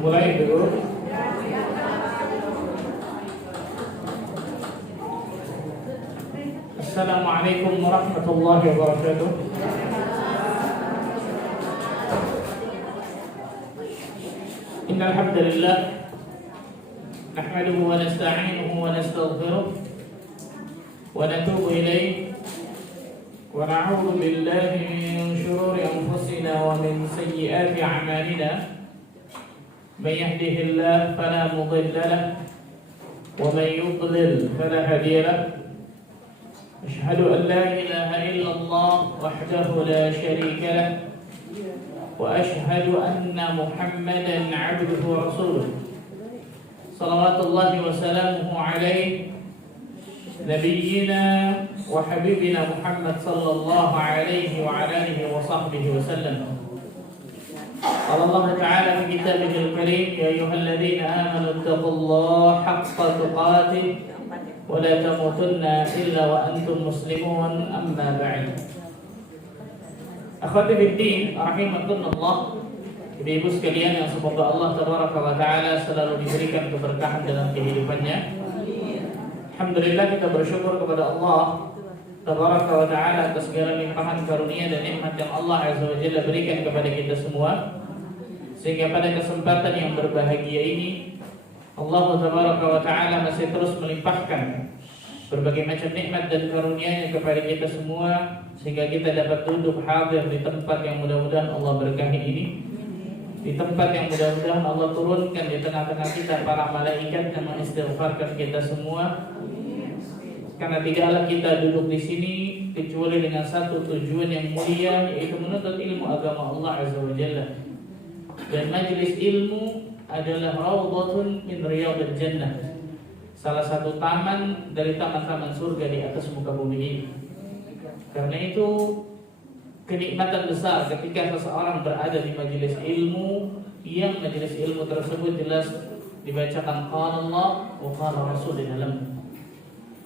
Mulai dulu. Assalamualaikum warahmatullahi wabarakatuh. Innal hamdalillah nahmaduhu wa nasta'inuhu wa nastaghfiruh wa natubu ilayhi wa na'udzu billahi min shururi anfusina wa min sayyiati a'malina. من يهده الله فلا مضل له ومن يضلل فلا هادي له أشهد أن لا إله إلا الله وحده لا شريك له وأشهد أن محمدا عبده ورسوله صلوات الله وسلامه عليه نبينا وحبيبنا محمد صلى الله عليه وعلى آله وصحبه وسلم. قال الله تعالى في كتابه الكريم يا أيها الذين آمنوا اتقوا الله حق تقاته ولا تموتن إلا وأنتم مسلمون أما بعد. Akhwati fiddin rahimakumullah, ibu-ibu sekalian yang semoga Allah tabaraka wa taala selalu diberikan keberkahan dalam kehidupannya. Alhamdulillah, kita bersyukur kepada Allah tabaraka wa taala atas segala limpahan karunia dan nikmat yang Allah azza wa jalla berikan kepada kita semua, sehingga pada kesempatan yang berbahagia ini Allah tabaraka wa taala masih terus melimpahkan berbagai macam nikmat dan karunia-Nya kepada kita semua, sehingga kita dapat duduk hadir di tempat yang mudah-mudahan Allah berkahi ini, di tempat yang mudah-mudahan Allah turunkan di tengah-tengah kita para malaikat yang mengistighfarkan kita semua. Karena tidaklah kita duduk di sini kecuali dengan satu tujuan yang mulia, yaitu menuntut ilmu agama Allah azza wa jalla. Dan majelis ilmu adalah raudhatun min riyadil jannah, salah satu taman dari taman-taman surga di atas muka bumi ini. Karena itu kenikmatan besar ketika seseorang berada di majelis ilmu, yang majelis ilmu tersebut jelas dibacakan qala Allah wa qala Rasul di dalamnya.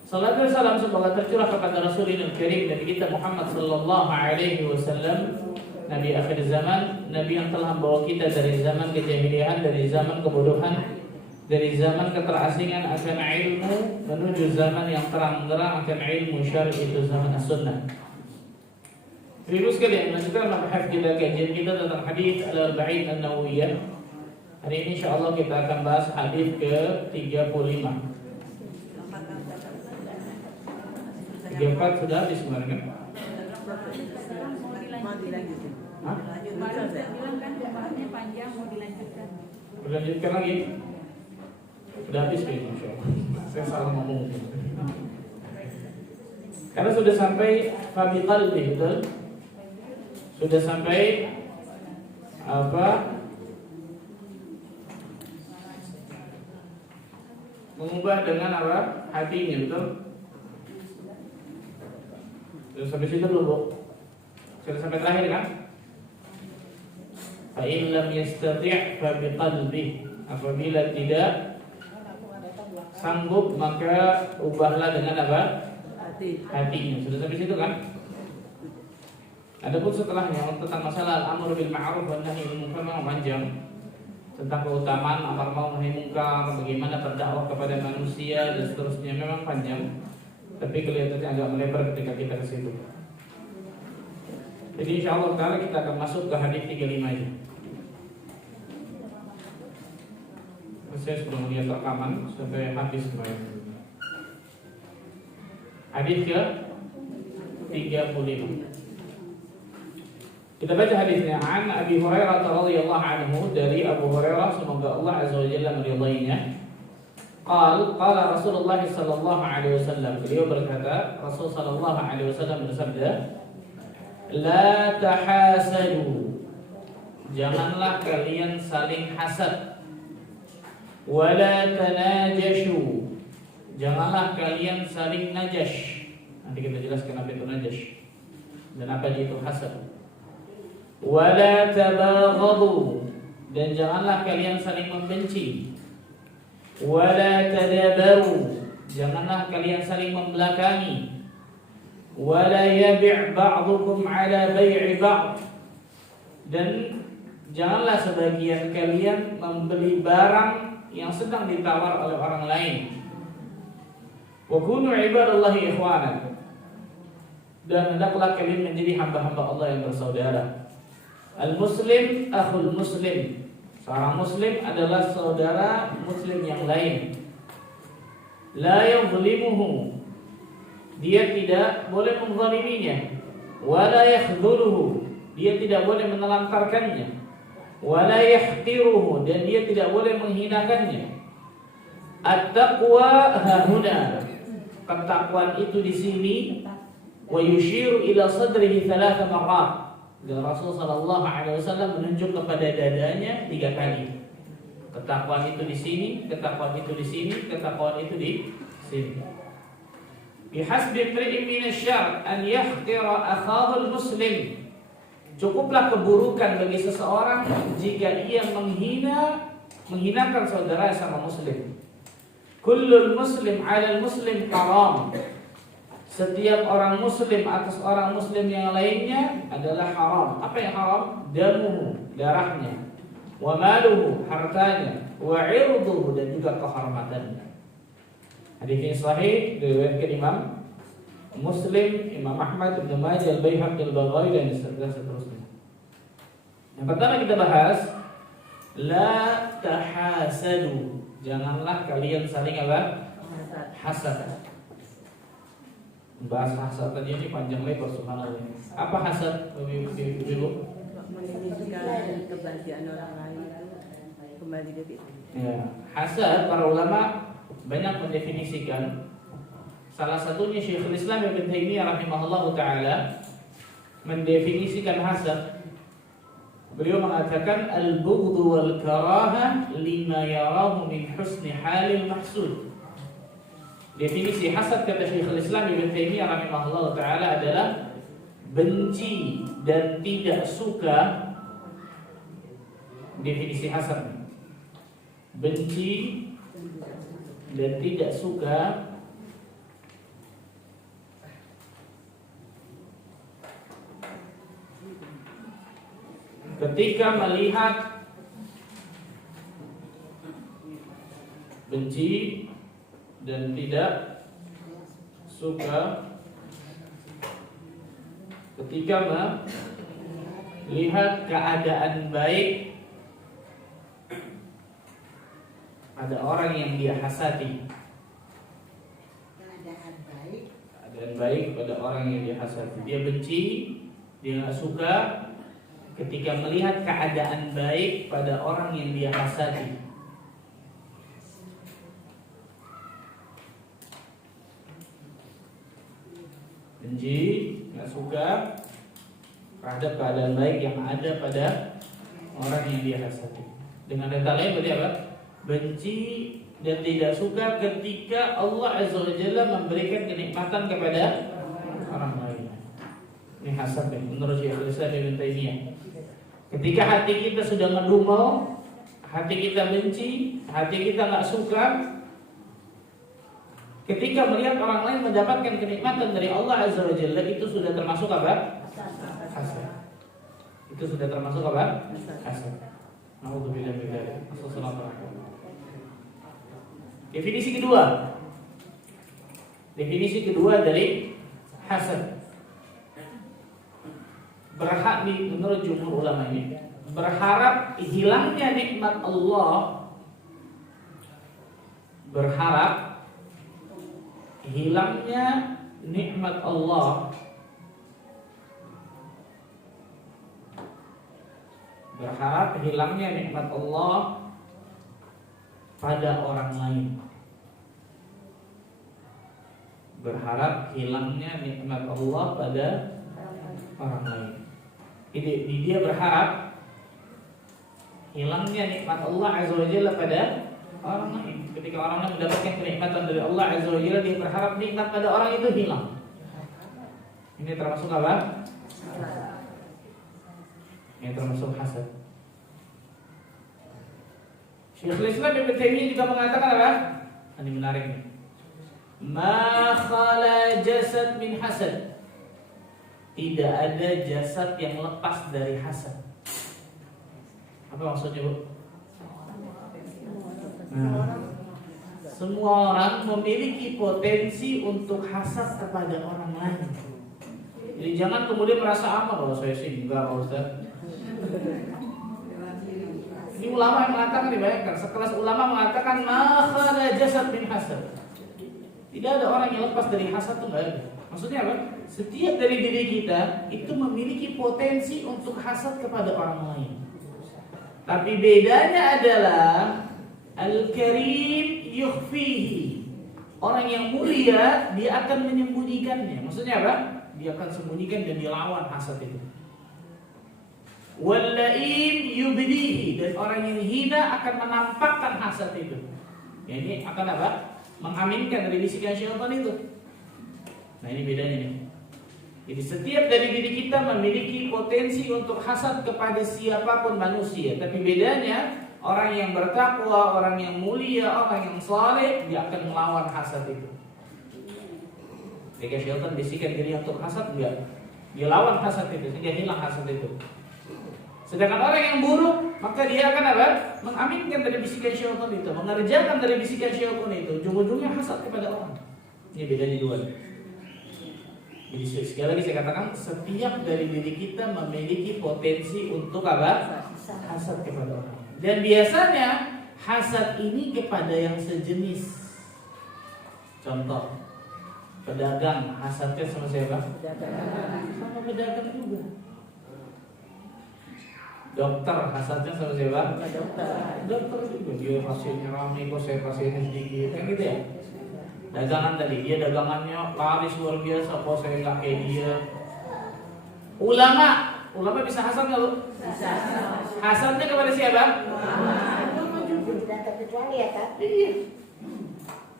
Salat dan salam semoga tercurah kepada Rasulul Karim Nabi kita Muhammad sallallahu alaihi wasallam, Nabi akhir zaman, Nabi yang telah membawa kita dari zaman kejahilian, dari zaman kebodohan, dari zaman keterasingan akan ilmu menuju zaman yang terang-terang akan ilmu syar'i, itu zaman as-sunnah. Ibu sekalian, melanjutkan mabahas kita, kajian kita tentang hadis al-arba'in an-nawawiyah. Hari ini insyaallah kita akan bahas hadis ke-35. 34 sudah habis kemarin kan? Mau dilanjutin. Hah? Kemarin saya bilang kan pembahasannya panjang, mau dilanjutkan. Berlanjutkan lagi? Sudah habis kayaknya insyaallah. Saya salah ngomong. Karena sudah sampai fabi qalbi, betul? Sudah sampai apa? Mengubah dengan apa? Hatinya, betul? Sudah sampai situ belum, Bu? Sudah sampai terakhir kan? Fa in lam yastati' fa biqalbi. Apabila tidak sanggup maka ubahlah dengan apa? Hatinya. Sudah sampai situ kan? Adapun setelahnya tentang masalah al-amr bil ma'ruf wan nahy 'anil munkar memang panjang. Tentang keutamaan amar ma'ruf nahi munkar, bagaimana berdakwah kepada manusia dan seterusnya, memang panjang. Tapi kelihatannya agak melebar ketika kita ke situ. Jadi insyaallah taala kita akan masuk ke hadis 35 ini. Saya sudah melihat rekaman sampai habis kemarin. Hadis ke 35. Kita baca hadisnya. An Abi Hurairah radhiyallahu anhu, dari Abu Hurairah semoga Allah azza wa jalla meridainya. Qala Rasulullah sallallahu alaihi wasallam, beliau berkata, Rasul sallallahu alaihi wasallam bersabda, la tahasadu, janganlah kalian saling hasad, wala tanajashu, janganlah kalian saling najash. Nanti kita jelaskan apa itu najash dan apa itu hasad. Wala tabaghadu, dan janganlah kalian saling membenci. Wala tadabaru, janganlah kalian saling membelakangi. Wala yabi' ba'dukum ala bai'i ba'd, Dan janganlah sebagian kalian membeli barang yang sedang ditawar oleh orang lain. Wa kunu ibadallahi ikhwana. Dan hendaklah kalian menjadi hamba-hamba Allah yang bersaudara. Al-muslim akhul muslim. Seorang muslim adalah saudara muslim yang lain. La yuzlimuhu. Dia tidak boleh menzaliminya. Wa la yakhdhuluhu. Dia tidak boleh menelantarkannya. Wa la yahtiruhu. Dan dia tidak boleh menghinakannya. At-taqwa hahuna. Ketakwaan itu di sini. Wa yushiru ila sadrihi 3 marrat. Dan Rasul sallallahu alaihi wasallam menunjuk kepada dadanya 3 kali. Ketakwaan itu di sini, ketakwaan itu di sini, ketakwaan itu di sini. Bihasbi imri'in minasyarr an yahtira akhahu al-muslim. Cukuplah keburukan bagi seseorang jika ia menghinakan saudara sama muslim. Kullul muslim 'alal muslim haram. Setiap orang muslim atas orang muslim yang lainnya adalah haram. Apa yang haram? Damuhu, darahnya. Wa maluhu, hartanya. Wa 'irduhu, dan juga kehormatannya. Hadis ini sahih diriwayatkan Imam Muslim, Imam Ahmad, Ibnu Majah, Al-Baihaqi, Al-Baghawi, dan seterusnya. Yang pertama kita bahas, la tahasadu. Janganlah kalian saling apa? Hasad. Bahas hasad tadi ini panjang lebar, subhanallah. Apa hasad, Ibu? Meninggikan kebahagiaan orang lain kembali dari itu. Ya, hasad para ulama banyak mendefinisikan. Salah satunya Syekhul Islam Ibnu Taimiyah rahimahullahu taala mendefinisikan hasad. Beliau mengatakan al-bughdhu wal karahah lima yarahu min husni halil mahsud. Definisi hasad kata Syekhul Islam Ibnu Taimiyah rahimahullahu taala adalah benci dan tidak suka. Definisi hasad, benci dan tidak suka ketika melihat, benci dan tidak suka ketika melihat keadaan baik pada orang yang dia hasadi. Keadaan baik pada orang yang dia hasadi. Dia benci, dia nggak suka ketika melihat keadaan baik pada orang yang dia hasadi. Benci, nggak suka terhadap keadaan baik yang ada pada orang yang dia hasadi. Dengan kata lain berarti apa? Benci dan tidak suka ketika Allah Azza wa Jalla memberikan kenikmatan kepada orang lain. Ini hasad menurut Syekhul Islam Ibnu Taimiyah. Ketika hati kita sudah ngedumel, hati kita benci, hati kita nggak suka, ketika melihat orang lain mendapatkan kenikmatan dari Allah Azza wa Jalla, itu sudah termasuk apa? Hasad. Itu sudah termasuk apa? Hasad. Nauzubillah min dzalik. Assalamualaikum. Definisi kedua. Definisi kedua dari hasad. Berhak menurut jumhur ulama ini, berharap hilangnya nikmat Allah. Berharap hilangnya nikmat Allah. Berharap hilangnya nikmat Allah pada orang lain. Berharap hilangnya nikmat Allah pada orang lain. Dia berharap hilangnya nikmat Allah Azza wa Jalla pada orang lain. Ketika orang lain mendapatkan kenikmatan dari Allah Azza wa Jalla, dia berharap nikmat pada orang itu hilang. Ini termasuk apa? Ini termasuk hasad. Syekhul Islam Ibnu Taimiyah juga mengatakan apa? Ini menarik nih. Ma khala jasad min hasad. Tidak ada jasad yang lepas dari hasad. Apa maksudnya, Bu? Nah, semua orang memiliki potensi untuk hasad kepada orang lain. Jadi jangan kemudian merasa aman, kalau saya sih enggak, Pak Ustaz. Ini ulama yang mengatakan, dibayangkan, sekelas ulama mengatakan ma khala jasad min hasad. Tidak ada orang yang lepas dari hasad, itu enggak ada. Maksudnya apa? Setiap dari diri kita itu memiliki potensi untuk hasad kepada orang lain. Tapi bedanya adalah al-karim yukhfihi. Orang yang mulia dia akan menyembunyikannya. Maksudnya apa? Dia akan sembunyikan dan dilawan hasad itu. Wal-la'im yubdihi, dan orang yang hina akan menampakkan hasad itu. Ya, ini akan apa? Mengaminkan dari bisikan syaitan itu. Nah, ini bedanya nih. Jadi setiap dari diri kita memiliki potensi untuk hasad kepada siapapun manusia. Tapi bedanya orang yang bertakwa, orang yang mulia, orang yang saleh, dia akan melawan hasad itu. Jika syaitan bisikan diri untuk hasad, enggak. Dia lawan hasad itu sehingga hilang hasad itu. Sedangkan orang yang buruk, maka dia akan apa? Mengaminkan dari bisikan syaitan itu, mengerjakan dari bisikan syaitan itu, ujung-ujungnya hasad kepada orang. Ini bedanya dua. Jadi sekali lagi saya katakan, setiap dari diri kita memiliki potensi untuk apa? Hasad kepada orang. Dan biasanya hasad ini kepada yang sejenis. Contoh, pedagang hasadnya sama siapa? Sama pedagang juga. Dokter hasadnya sama siapa? Dokter juga. Dia pasiennya ramai, kok saya pasiennya sedikit, kan gitu ya. Dagangan tadi, dia dagangannya laris luar biasa, kok saya nggak kayak dia. Ulama bisa hasad nggak, Bu? Bisa. Hasadnya kepada siapa? Ulama juga. Tidak terkecuali ya, Kak? Iya.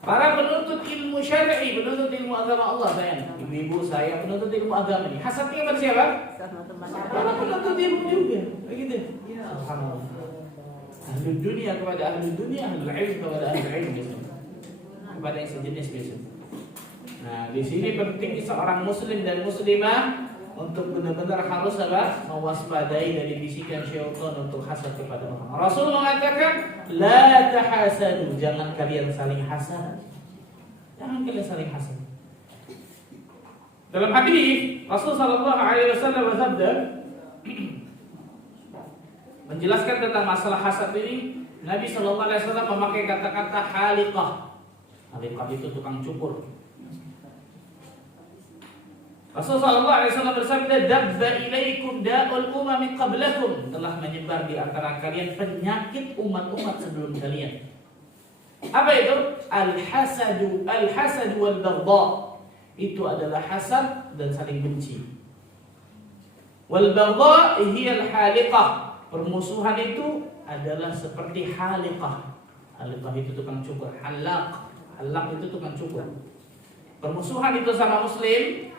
Para penuntut ilmu syar'i, penuntut ilmu agama Allah, sayang. Ibu-ibu saya penuntut ilmu agama ini. Hasadnya kepada siapa? Para penuntut ilmu juga. Begitu. Ya, alhamdulillah. Ahlul dunia kepada ahlul dunia, ahlul ilm kepada ahlul ilm. Kepada yang sejenis biasanya. Nah, di sini penting seorang muslim dan muslimah untuk benar-benar harus apa? Mewaspadai dari bisikan syaitan untuk hasad kepada orang. Rasul mengatakan, la tahasadu, jangan kalian saling hasad. Jangan kalian saling hasad. Dalam hadis Rasul sallallahu alaihi wasallam bersabda menjelaskan tentang masalah hasad ini, Nabi sallallahu alaihi wasallam memakai kata-kata haliqah. Haliqah itu tukang cukur. Rasulullah SAW bersabda, dabba ilaikum da'ul umami qablakum, telah menyebar di antara kalian penyakit umat-umat sebelum kalian. Apa itu? Al-hasadu wal-baghdha. Itu adalah hasad dan saling benci. Wal-baghdha hiya al-haliqah. Permusuhan itu adalah seperti haliqah. Haliqah itu tukang cukur. Halaq itu tukang cukur. Permusuhan itu sama muslim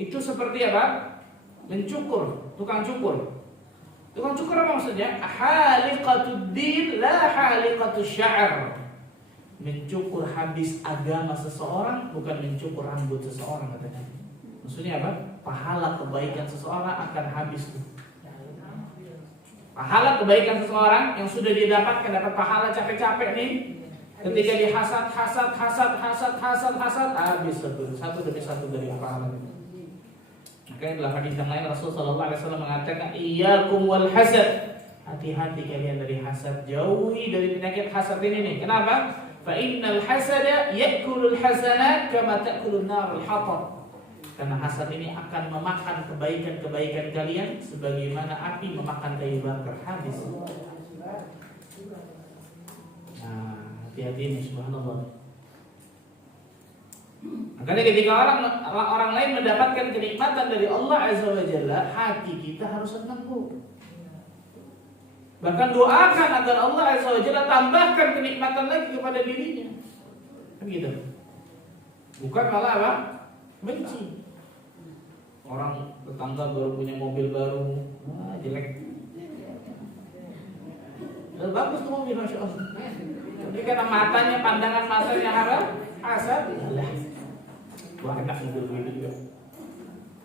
itu seperti apa? Mencukur, tukang cukur. Tukang cukur apa maksudnya? Haliqatud din la haliqatus sya'r. Mencukur habis agama seseorang, bukan mencukur rambut seseorang, katanya. Maksudnya apa? Pahala kebaikan seseorang akan habis. Pahala kebaikan seseorang yang sudah didapatkan, dapat pahala capek-capek nih, ketika dihasad, habis satu demi satu dari pahala. Makanya dalam hadis yang lain Rasul sallallahu alaihi wasallam mengatakan, iyyakum wal hasad. Hati-hati kalian dari hasad, jauhi dari penyakit hasad ini nih. Kenapa? Fa innal hasada ya'kulul hasanat kama ta'kulun narul hatab. Karena hasad ini akan memakan kebaikan-kebaikan kalian sebagaimana api memakan kayu bakar, habis. Nah, hati-hati nih, subhanallah. Makanya ketika orang lain mendapatkan kenikmatan dari Allah Azza wa Jalla, hati kita harus senang, Bu. Bahkan doakan agar Allah Azza wa Jalla tambahkan kenikmatan lagi kepada dirinya. Kan gitu. Bukan malah apa? Benci. Orang tetangga baru punya mobil baru, jelek. Bagus tuh mobil, Masya Allah. Tapi karena matanya, pandangan matanya haram, hasad, alah. Wah, enak mobil begitu juga.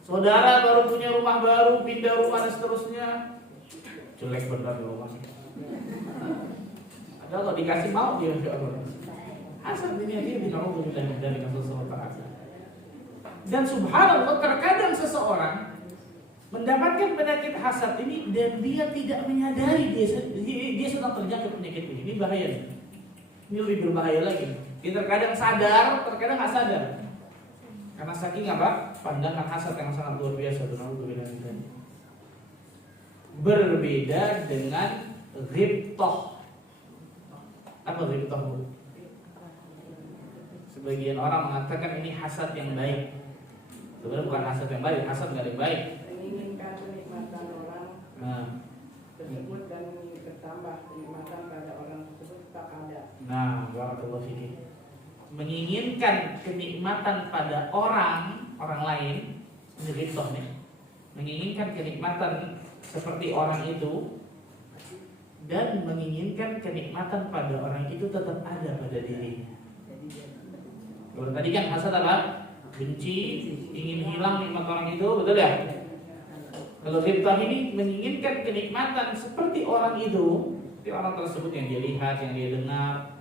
Saudara baru punya rumah baru, pindah rumah dan seterusnya, jelek benar rumahnya. Ada kalau dikasih mau dia enggak mau. Hasad ini dia bina'udzubillah dari kasus ta'ala. Dan subhanallah terkadang seseorang mendapatkan penyakit hasad ini dan dia tidak menyadari dia sedang terjangkit penyakit ini. Ini bahaya. Ini lebih berbahaya lagi. Dia terkadang sadar, terkadang nggak sadar. Karena saking apa? Pandangan hasad yang sangat luar biasa. Berbeda dengan ghibtah. Apa ghibtah? Sebagian orang mengatakan ini hasad yang baik. Sebenarnya bukan hasad yang baik, hasad nggak ada yang baik. Menginginkan kenikmatan orang tersebut dan bertambah kenikmatan pada orang tersebut tak ada. Nah, barakallahu fiik. Menginginkan kenikmatan pada orang lain, ini ghibtah nih. Menginginkan kenikmatan seperti orang itu dan menginginkan kenikmatan pada orang itu tetap ada pada dirinya. Kalau tadi kan hasad apa? Benci, ingin hilang nikmat orang itu, betul ya? Kalau ghibtah ini menginginkan kenikmatan seperti orang itu, seperti orang tersebut yang dia lihat, yang dia dengar,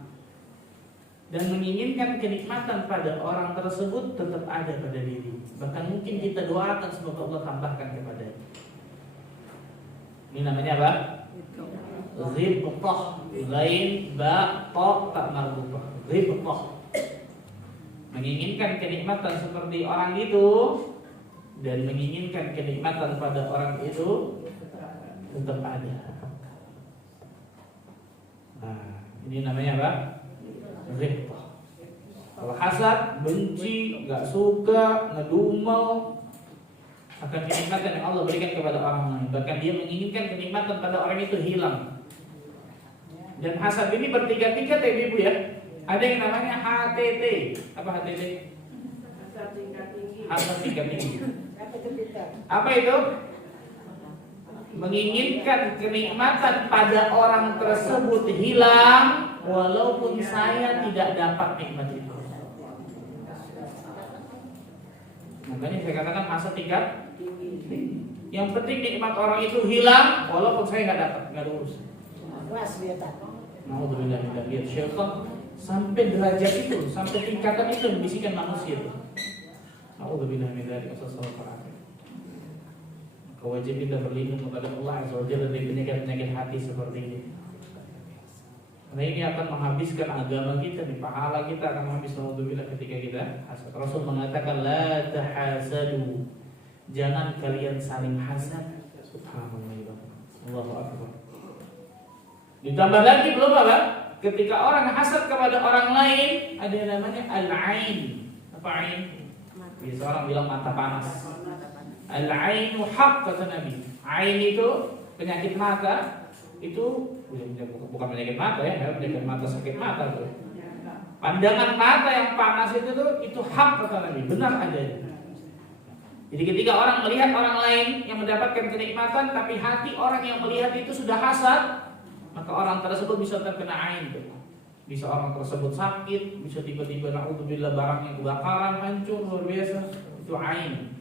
dan menginginkan kenikmatan pada orang tersebut tetap ada pada diri. Bahkan mungkin kita doakan semoga Allah tambahkan kepadanya. Ini namanya apa? Ghibtah. Ghain ba ta tak marbutah. Ghibtah. Menginginkan kenikmatan seperti orang itu dan menginginkan kenikmatan pada orang itu tetap ada. Nah, ini namanya apa? Ghibtah. Kalau hasad, benci, nggak suka, ngedumel akan kenikmatan yang Allah berikan kepada orang lain. Bahkan dia menginginkan kenikmatan pada orang itu hilang. Dan hasad ini bertingkat-tingkat ya Ibu ya. Ada yang namanya HTT. Apa HTT? Hasad tingkat tinggi. Hasad tingkat tinggi. Apa itu? Menginginkan kenikmatan pada orang tersebut hilang walaupun saya tidak dapat nikmat itu. Makanya saya katakan hasad tingkat tinggi. Yang penting nikmat orang itu hilang walaupun saya nggak dapat, nggak urus. Nauzubillah min dzalik. Syaitan sampai derajat itu, sampai tingkatan itu membisikkan manusia. Nauzubillah min dzalik. Wajib kita berlindung kepada Allah Azza wa Jalla dari penyakit-penyakit hati seperti ini. Karena ini akan menghabiskan agama kita, di pahala kita akan habis naudzubillah ketika kita hasad. Rasul mengatakan la tahasadu. Jangan kalian saling hasad. Subhanallah. Allahu akbar. Ditambah lagi belum apa? Ketika orang hasad kepada orang lain, ada yang namanya al-ain. Apa ain? Biasa orang bilang mata panas. Al-ainu haq kata Nabi. Ain itu penyakit mata, itu bukan penyakit mata ya, penyakit mata sakit mata tuh. Pandangan mata yang panas itu hak kata Nabi, benar adanya. Jadi ketika orang melihat orang lain yang mendapatkan kenikmatan, tapi hati orang yang melihat itu sudah hasad, maka orang tersebut bisa terkena ain tuh. Bisa orang tersebut sakit, bisa tiba-tiba naudzubillah barangnya kebakaran, hancur luar biasa. Itu ain.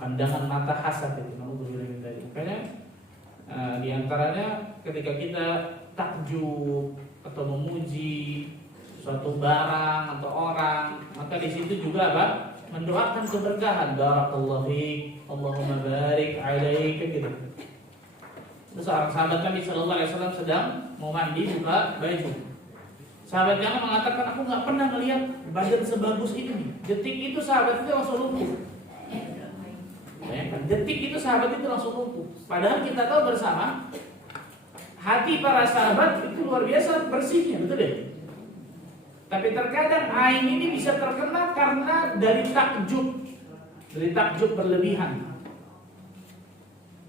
Pandangan mata hasad itu, naudzubillah min dzalik. Makanya di antaranya ketika kita takjub atau memuji suatu barang atau orang, maka di situ juga apa? Mendoakan keberkahan. Barakallahu fiik, Allahumma barik alaika gitu. Terus seorang sahabat Nabi sallallahu alaihi wasallam sedang mau mandi, buka baju. Sahabat yang mengatakan, aku nggak pernah melihat badan sebagus ini. Detik itu sahabat itu langsung lumpuh. Detik itu sahabat itu langsung lumpuh. Padahal kita tahu bersama hati para sahabat itu luar biasa bersihnya, betul deh. Tapi terkadang ain ini bisa terkena karena dari takjub berlebihan.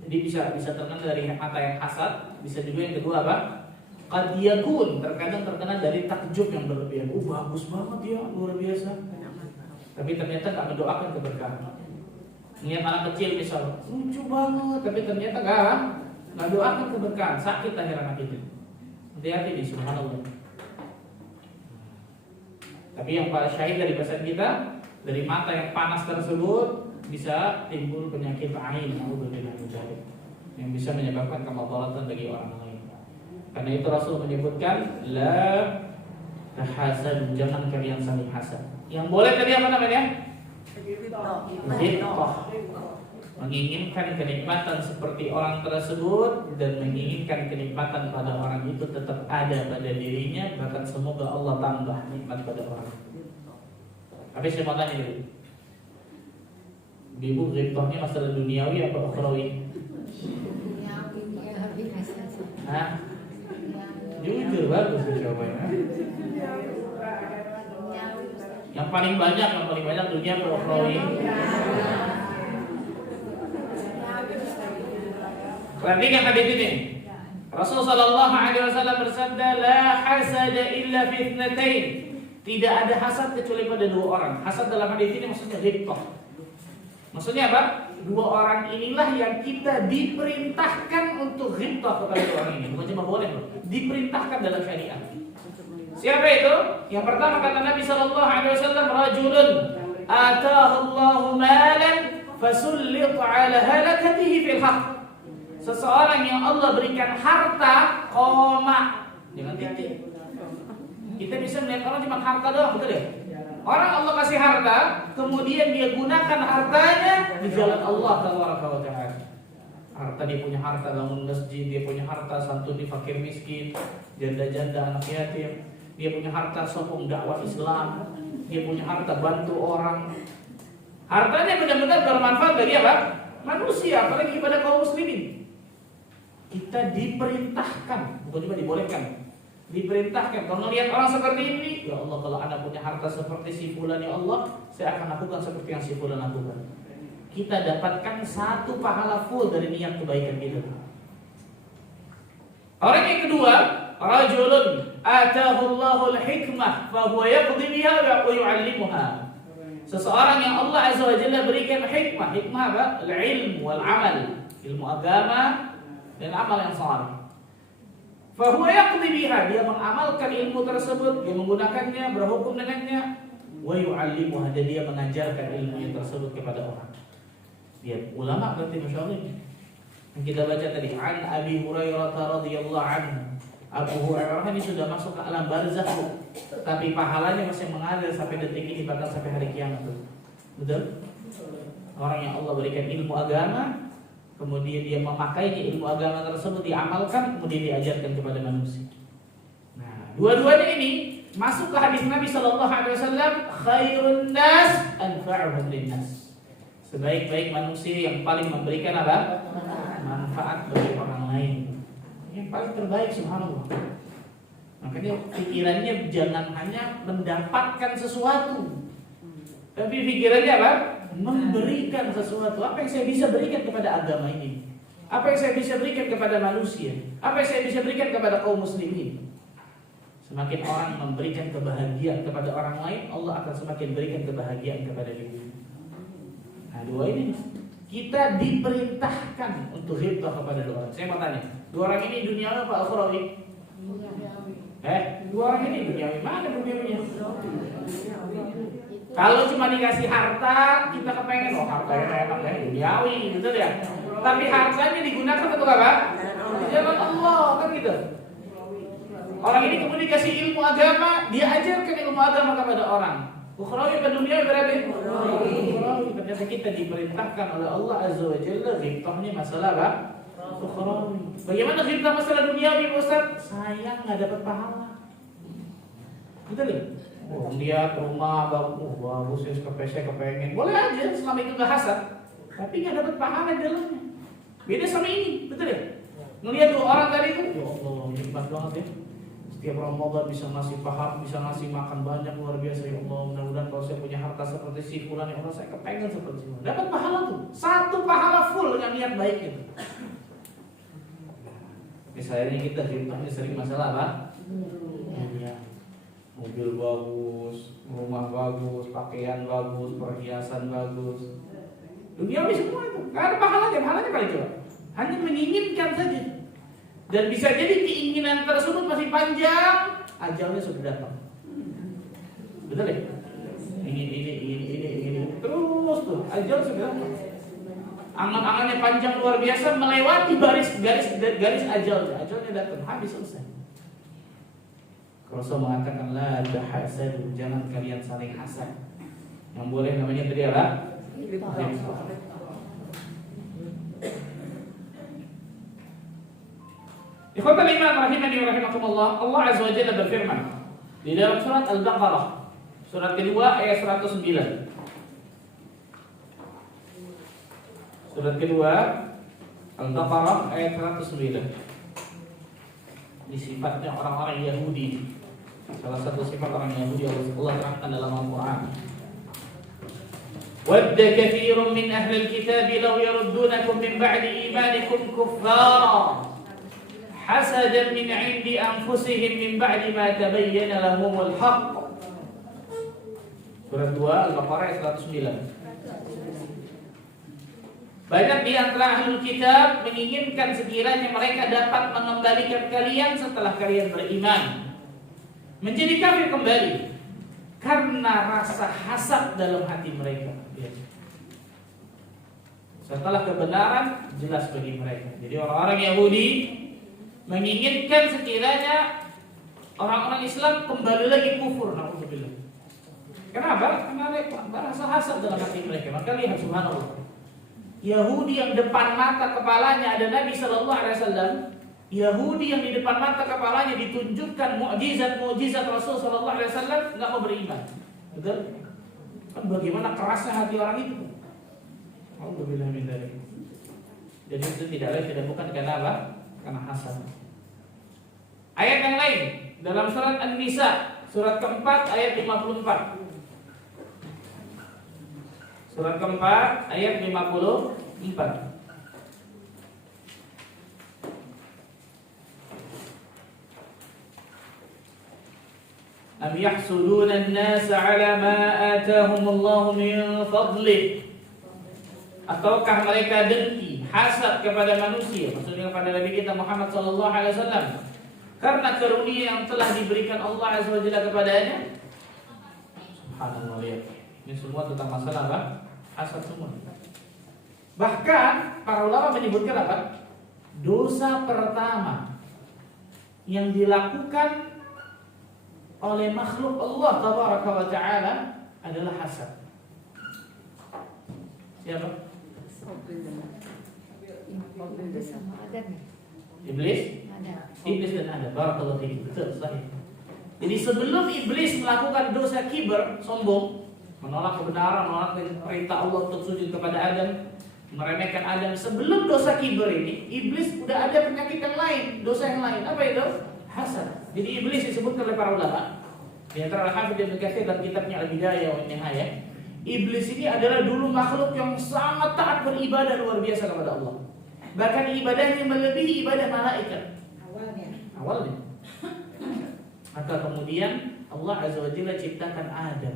Jadi bisa terkena dari mata yang hasad, bisa juga yang kedua apa? Qad yakun, terkadang terkena dari takjub yang berlebihan. Bagus banget ya, luar biasa. Tapi ternyata tak mendoakan keberkahan. Lihat anak kecil misal, lucu banget, tapi ternyata nggak doakan keberkahan, sakit akhir anak itu. Hati-hati di subhanallah. Tapi yang paling syahid dari pesan kita, dari mata yang panas tersebut bisa timbul penyakit ain. yang bisa menyebabkan kemadaratan bagi orang lain. Karena itu Rasul menyebutkan la tahasad, jangan kalian saling hasad. Yang boleh tadi apa namanya? Ghibtah. Menginginkan kenikmatan seperti orang tersebut dan menginginkan kenikmatan pada orang itu tetap ada pada dirinya, bahkan semoga Allah tambah nikmat pada orang. Tapi saya mau tanya dulu, Ibu, ghibtahnya masalah duniawi apa ukhrawi? Hah? Jujur bagus jawabannya. Yang paling banyak dunia atau ukhrawi? Perhatikan hadis ini. Rasul sallallahu alaihi wasallam bersabda, "La hasada illa fi itsnatain." Tidak ada hasad kecuali pada dua orang. Hasad dalam hadis ini maksudnya ghibtah. Maksudnya apa? Dua orang inilah yang kita diperintahkan untuk ghibtah kepada dua orang ini. Bukan cuma boleh, diperintahkan dalam syariat. Siapa itu? Yang pertama kata Nabi sallallahu alaihi wasallam, rajulun ataahu Allahu malan fasullit ala halakatihi fil haqq. Seseorang yang Allah berikan harta, koma, jangan titik. Kita bisa melihat orang cuma harta doang, betul ya? Orang Allah kasih harta, kemudian dia gunakan hartanya di jalan Allah Taala. Harta, dia punya harta bangun masjid, dia punya harta santuni fakir miskin, janda-janda anak yatim, dia punya harta sokong dakwah Islam, dia punya harta bantu orang. Hartanya benar-benar bermanfaat bagi apa? Manusia, apalagi kepada kaum muslimin. Kita diperintahkan, bukan cuma dibolehkan, diperintahkan. Kalau melihat orang seperti ini, ya Allah, kalau Anda punya harta seperti si fulan, ya Allah, saya akan lakukan seperti yang si fulan lakukan. Kita dapatkan satu pahala full dari niat kebaikan kita. Orang yang kedua, rajulun atahu Allahul hikmah fa huwa yaqdi biha wa yu'allimuha. Seseorang yang Allah Azza wa Jalla berikan hikmah. Hikmah apa? Al-ilm wal amal, ilmu agama dan amal yang saleh. Fa huwa yaqdi biha, dia mengamalkan ilmu tersebut, dia menggunakannya, berhukum dengannya, wa yu'allimuha, dan dia mengajarkan ilmu tersebut kepada orang. Dia ulama berarti masyaallah. Yang kita baca tadi, an Abi Hurairah radhiyallahu anhu. Abu Hurairah ini sudah masuk ke alam barzakh, tapi pahalanya masih mengalir sampai detik ini, bahkan sampai hari kiamat. Betul? Orang yang Allah berikan ilmu agama, kemudian dia memakainya, ilmu agama tersebut diamalkan, kemudian diajarkan kepada manusia. Nah, dua-duanya ini masuk ke hadis Nabi sallallahu alaihi wasallam, khairun nas anfa'uhum linnas. Sebaik-baik manusia yang paling memberikan apa? Manfaat bagi orang lain. Yang paling terbaik, subhanallah. Makanya pikirannya jangan hanya mendapatkan sesuatu, tapi pikirannya apa? Memberikan sesuatu. Apa yang saya bisa berikan kepada agama ini? Apa yang saya bisa berikan kepada manusia? Apa yang saya bisa berikan kepada kaum muslimin? Semakin orang memberikan kebahagiaan kepada orang lain, Allah akan semakin berikan kebahagiaan kepada diri. Nah, dua ini kita diperintahkan untuk ghibtah kepada dua orang. Saya mau tanya, dua orang ini duniawi apa ukhrawi? Dua orang ini duniawi. Mana duniawinya? Kalau cuma dikasih harta, kita kepengen, oh harta yang enak ya, duniawi, betul ya. Tapi hartanya digunakan untuk apa? Di jalan Allah, kan gitu. Orang ini kemudian dikasih ilmu agama, dia ajarkan ilmu agama kepada orang. Ukhrawi apa duniawi berarti? Ukhrawi. Ternyata kita diperintahkan oleh Allah Azza wa Jalla ghibtahnya masalah apa? Ukhrawi. Bagaimana ghibtah masalah duniawi, Ustaz? Sayang nggak dapat pahala. Betul ya? Oh, lihat rumah bagus, saya kepengen. Boleh aja selama itu gak hasad, tapi gak dapat pahala di dalamnya. Beda sama ini, betul ya? Ngelihat dua orang tadi itu, ya Allah, nikmat banget ya. Setiap Ramadan bisa ngasih paham, bisa ngasih makan banyak, luar biasa ya Allah. Mudah-mudahan kalau saya punya harta seperti si fulan, ya Allah, saya kepengen seperti si fulan. Dapat pahala tuh, satu pahala full dengan niat baik itu. Misalnya kita ghibtahnya sering masalah apa? Iya. Mobil bagus, rumah bagus, pakaian bagus, perhiasan bagus. Duniawi semua itu, gak ada pahalanya kali coba. Hanya menginginkan saja. Dan bisa jadi keinginan tersebut masih panjang, ajalnya sudah datang. Betul ya? Ingin ini, terus tuh, ajal sudah datang. angan-angannya panjang luar biasa, melewati garis ajalnya datang, habis selesai. Rasul mengatakan la tahasadu, jangan kalian saling hasad. Yang boleh namanya tadi apa? Ikhwatal iman rahimani wa rahimakumullah, Allah Azza wa Jalla berfirman di dalam surat Al-Baqarah, surat kedua ayat 109. Surat kedua Al-Baqarah ayat 109. Ini sifatnya orang-orang Yahudi. Salah satu sifat orang Yahudi Allah terangkan dalam Al-Quran. Wadda kathirun min ahli al-kitab law yaruddunakum min ba'di imanikum kuffara hasadan min 'indi anfusihim min ba'di ma tabayyana lahumul haqq. Surat 2 Al-Baqarah ayat 109. Banyak di antara ahlul kitab menginginkan sekiranya mereka dapat mengembalikan kalian setelah kalian beriman menjadi kafir kembali karena rasa hasad dalam hati mereka. Setelah kebenaran jelas bagi mereka. Jadi orang-orang Yahudi menginginkan sekiranya orang-orang Islam kembali lagi kufur. Na'udzubillah. Kenapa? Karena rasa hasad dalam hati mereka. Maka lihat subhanallah, Yahudi yang depan mata kepalanya ada Nabi Sallallahu Alaihi Wasallam, Yahudi yang di depan mata kepalanya ditunjukkan mukjizat Rasul Sallallahu Alaihi Wasallam, nggak mau beriman. Betul? Kan bagaimana kerasnya hati orang itu? Alhamdulillah min dzalik. Jadi itu tidak lain tidak bukan karena apa? Karena hasad. Ayat yang lain dalam surat An-Nisa, surat keempat ayat 54. Surat keempat ayat 54. Am yahsuduna an-nasa 'ala ma atahum Allah min fadlih. Ataukah mereka dengki, hasad kepada manusia, maksudnya kepada Nabi kita Muhammad sallallahu alaihi wasallam, karena karunia yang telah diberikan Allah Azza wa Jalla kepadanya? Subhanallah, lihat. Ini semua tentang masalah apa? Hasad semua. Bahkan para ulama menyebutkan apa? Dosa pertama yang dilakukan oleh makhluk Allah tabaraka wa taala adalah hasad. Siapa? Iblis? Iblis dan Adam. Barakallahu fiik. Betul, sahih. Jadi sebelum iblis melakukan dosa kibar, sombong, menolak kebenaran, menolak perintah Allah untuk sujud kepada Adam, meremehkan Adam, sebelum dosa kibar ini, iblis udah ada penyakit yang lain, dosa yang lain. Apa itu? Hasad. Jadi iblis disebutkan oleh para ulama, di antara Al-Hafidz Ibnu Katsir dalam kitabnya Al-Bidayah wa An-Nihayah, iblis ini adalah dulu makhluk yang sangat taat beribadah luar biasa kepada Allah. Bahkan ibadahnya melebihi ibadah malaikat. Awalnya. Maka kemudian Allah Azza wa Jalla ciptakan Adam.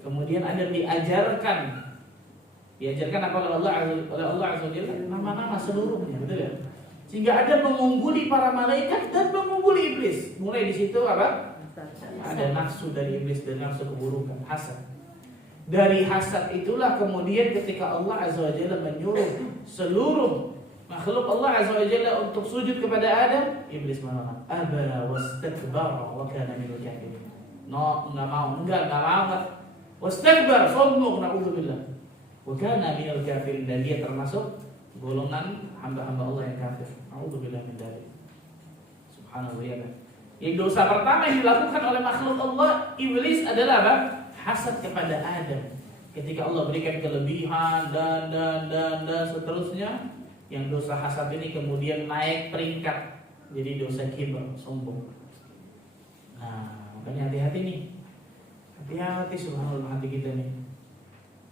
Kemudian Adam diajarkan apa oleh Allah Azza wa Jalla? Nama-nama seluruhnya, betul ya? Sehingga Adam mengungguli para malaikat dan mengungguli iblis. Mulai di situ apa? Ada nafsu dari iblis dan nafsu keburukan, hasad. Dari hasad itulah kemudian ketika Allah Azza wa Jalla menyuruh seluruh makhluk Allah Azza wa Jalla untuk sujud kepada Adam, iblis menolak. Aba wastakbara wa kana minal kafirin. Enggak mau. Wastakbar, sombong, na'udzubillah. Wa kana minal kafirin, dan dia termasuk golongan hamba-hamba Allah yang kafir. Na'udzubillah min dzalik. Subhanallah ya. Yang dosa pertama yang dilakukan oleh makhluk Allah, iblis, adalah apa? Hasad kepada Adam. Ketika Allah berikan kelebihan dan seterusnya, yang dosa hasad ini kemudian naik peringkat jadi dosa kibar, sombong. Nah, makanya hati-hati nih. Hati-hati subhanallah hati kita nih.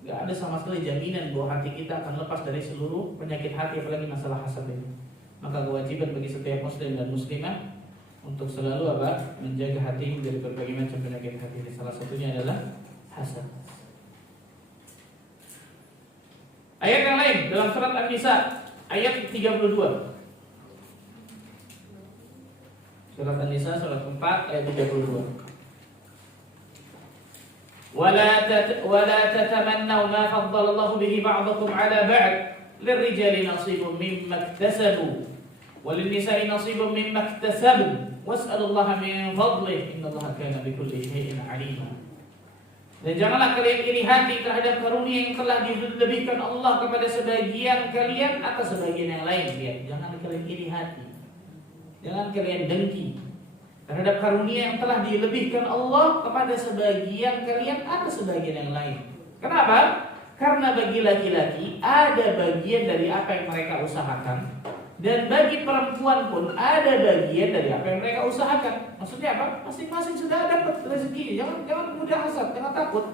Gak ada sama sekali jaminan bahwa hati kita akan lepas dari seluruh penyakit hati, apalagi masalah hasad ini. Maka kewajiban bagi setiap muslim dan muslimah untuk selalu apa? Menjaga hati dari berbagai macam penyakit hati ini. Salah satunya adalah hasad. Ayat yang lain dalam surat An-Nisa ayat 32. Surat An-Nisa surat 4 ayat 32. ولا تتمنوا ما فضل الله به بعضكم على بعض للرجال نصيب مما اكتسبوا وللنساء نصيب مما اكتسبن واسألوا الله من فضله إن الله كان بكل شيء عليما. Dan janganlah kalian iri hati terhadap karunia yang telah dilebihkan Allah kepada sebagian kalian atas sebagian yang lain. Jangan kalian iri hati, jangan kalian dengki terhadap karunia yang telah dilebihkan Allah kepada sebagian kalian atas sebagian yang lain. Kenapa? Karena bagi laki-laki ada bagian dari apa yang mereka usahakan, dan bagi perempuan pun ada bagian dari apa yang mereka usahakan. Maksudnya apa? Masing-masing sudah dapat rezeki. Jangan mudah hasad, jangan takut.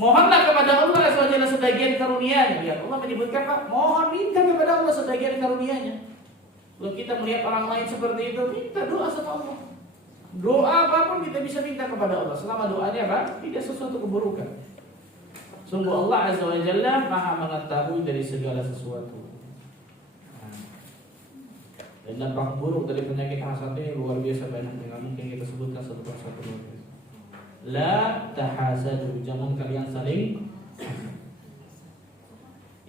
Mohonlah kepada Allah SWT sebagian karunia-Nya. Ya, Allah menyebutkan Pak, mohon minta kepada Allah sebagian karunia-Nya. Kalau kita melihat orang lain seperti itu, minta doa sama Allah. Doa apapun kita bisa minta kepada Allah selama doanya Pak tidak sesuatu keburukan. Sungguh Allah Azza wa Jalla Maha mengetahui dari segala sesuatu. Dan dampak buruk dari penyakit hasad ini luar biasa banyak, tidak mungkin kita sebutkan satu persatu. La tahasadu, jangan kalian saling.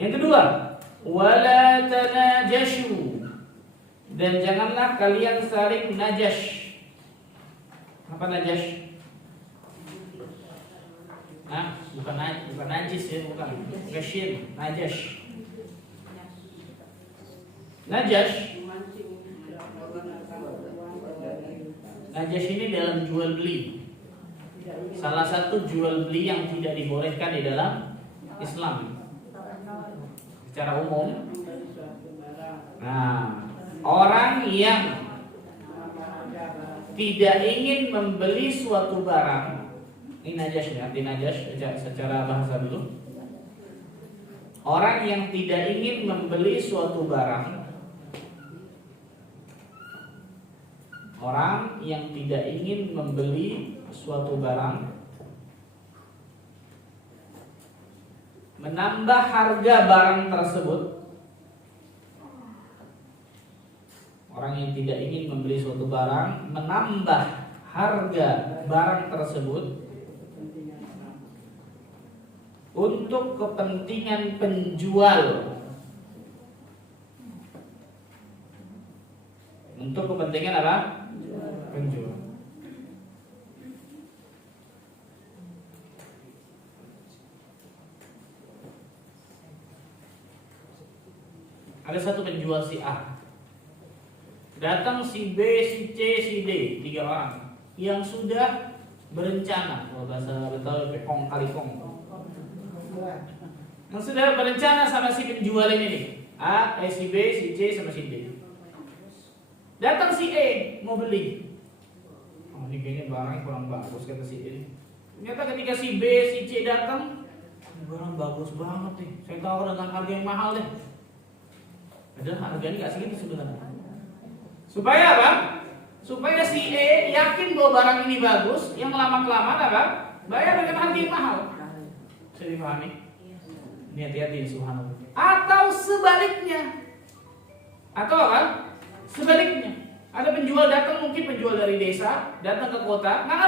Yang kedua, wala tanajashu, dan janganlah kalian saling najash. Apa najash? Bukan najis ya, bukan. Gashin, najash. Najash. Najash ini dalam jual beli. Salah satu jual beli yang tidak dibolehkan di dalam Islam secara umum. Nah, orang yang tidak ingin membeli suatu barang, ini najash ya, arti najash secara bahasa dulu. Orang yang tidak ingin membeli suatu barang, orang yang tidak ingin membeli suatu barang, menambah harga barang tersebut. Orang yang tidak ingin membeli suatu barang, menambah harga barang tersebut untuk kepentingan penjual. Untuk kepentingan apa? Penjual. Ada satu penjual si A, datang si B, si C, si D, 3 orang yang sudah berencana, kalau bahasa Betawi pekong kali kong, yang sudah berencana sama si penjual ini nih, A, si B, si C, sama si D. Datang si E mau beli. Oh, ini kayaknya barang kurang bagus kata si E. Ternyata ketika si B, si C datang, barang bagus banget nih. Saya tahu dengan harga yang mahal deh. Padahal harganya nggak segitu sebenarnya. Supaya apa? Supaya si E yakin bahwa barang ini bagus, yang lama-kelamaan apa? Bayar dengan harga yang mahal. Bisa dipahami? Ini hati-hati subhanallah. Atau sebaliknya. Atau apa? Sebaliknya. Ada penjual datang, mungkin penjual dari desa, datang ke kota, nggak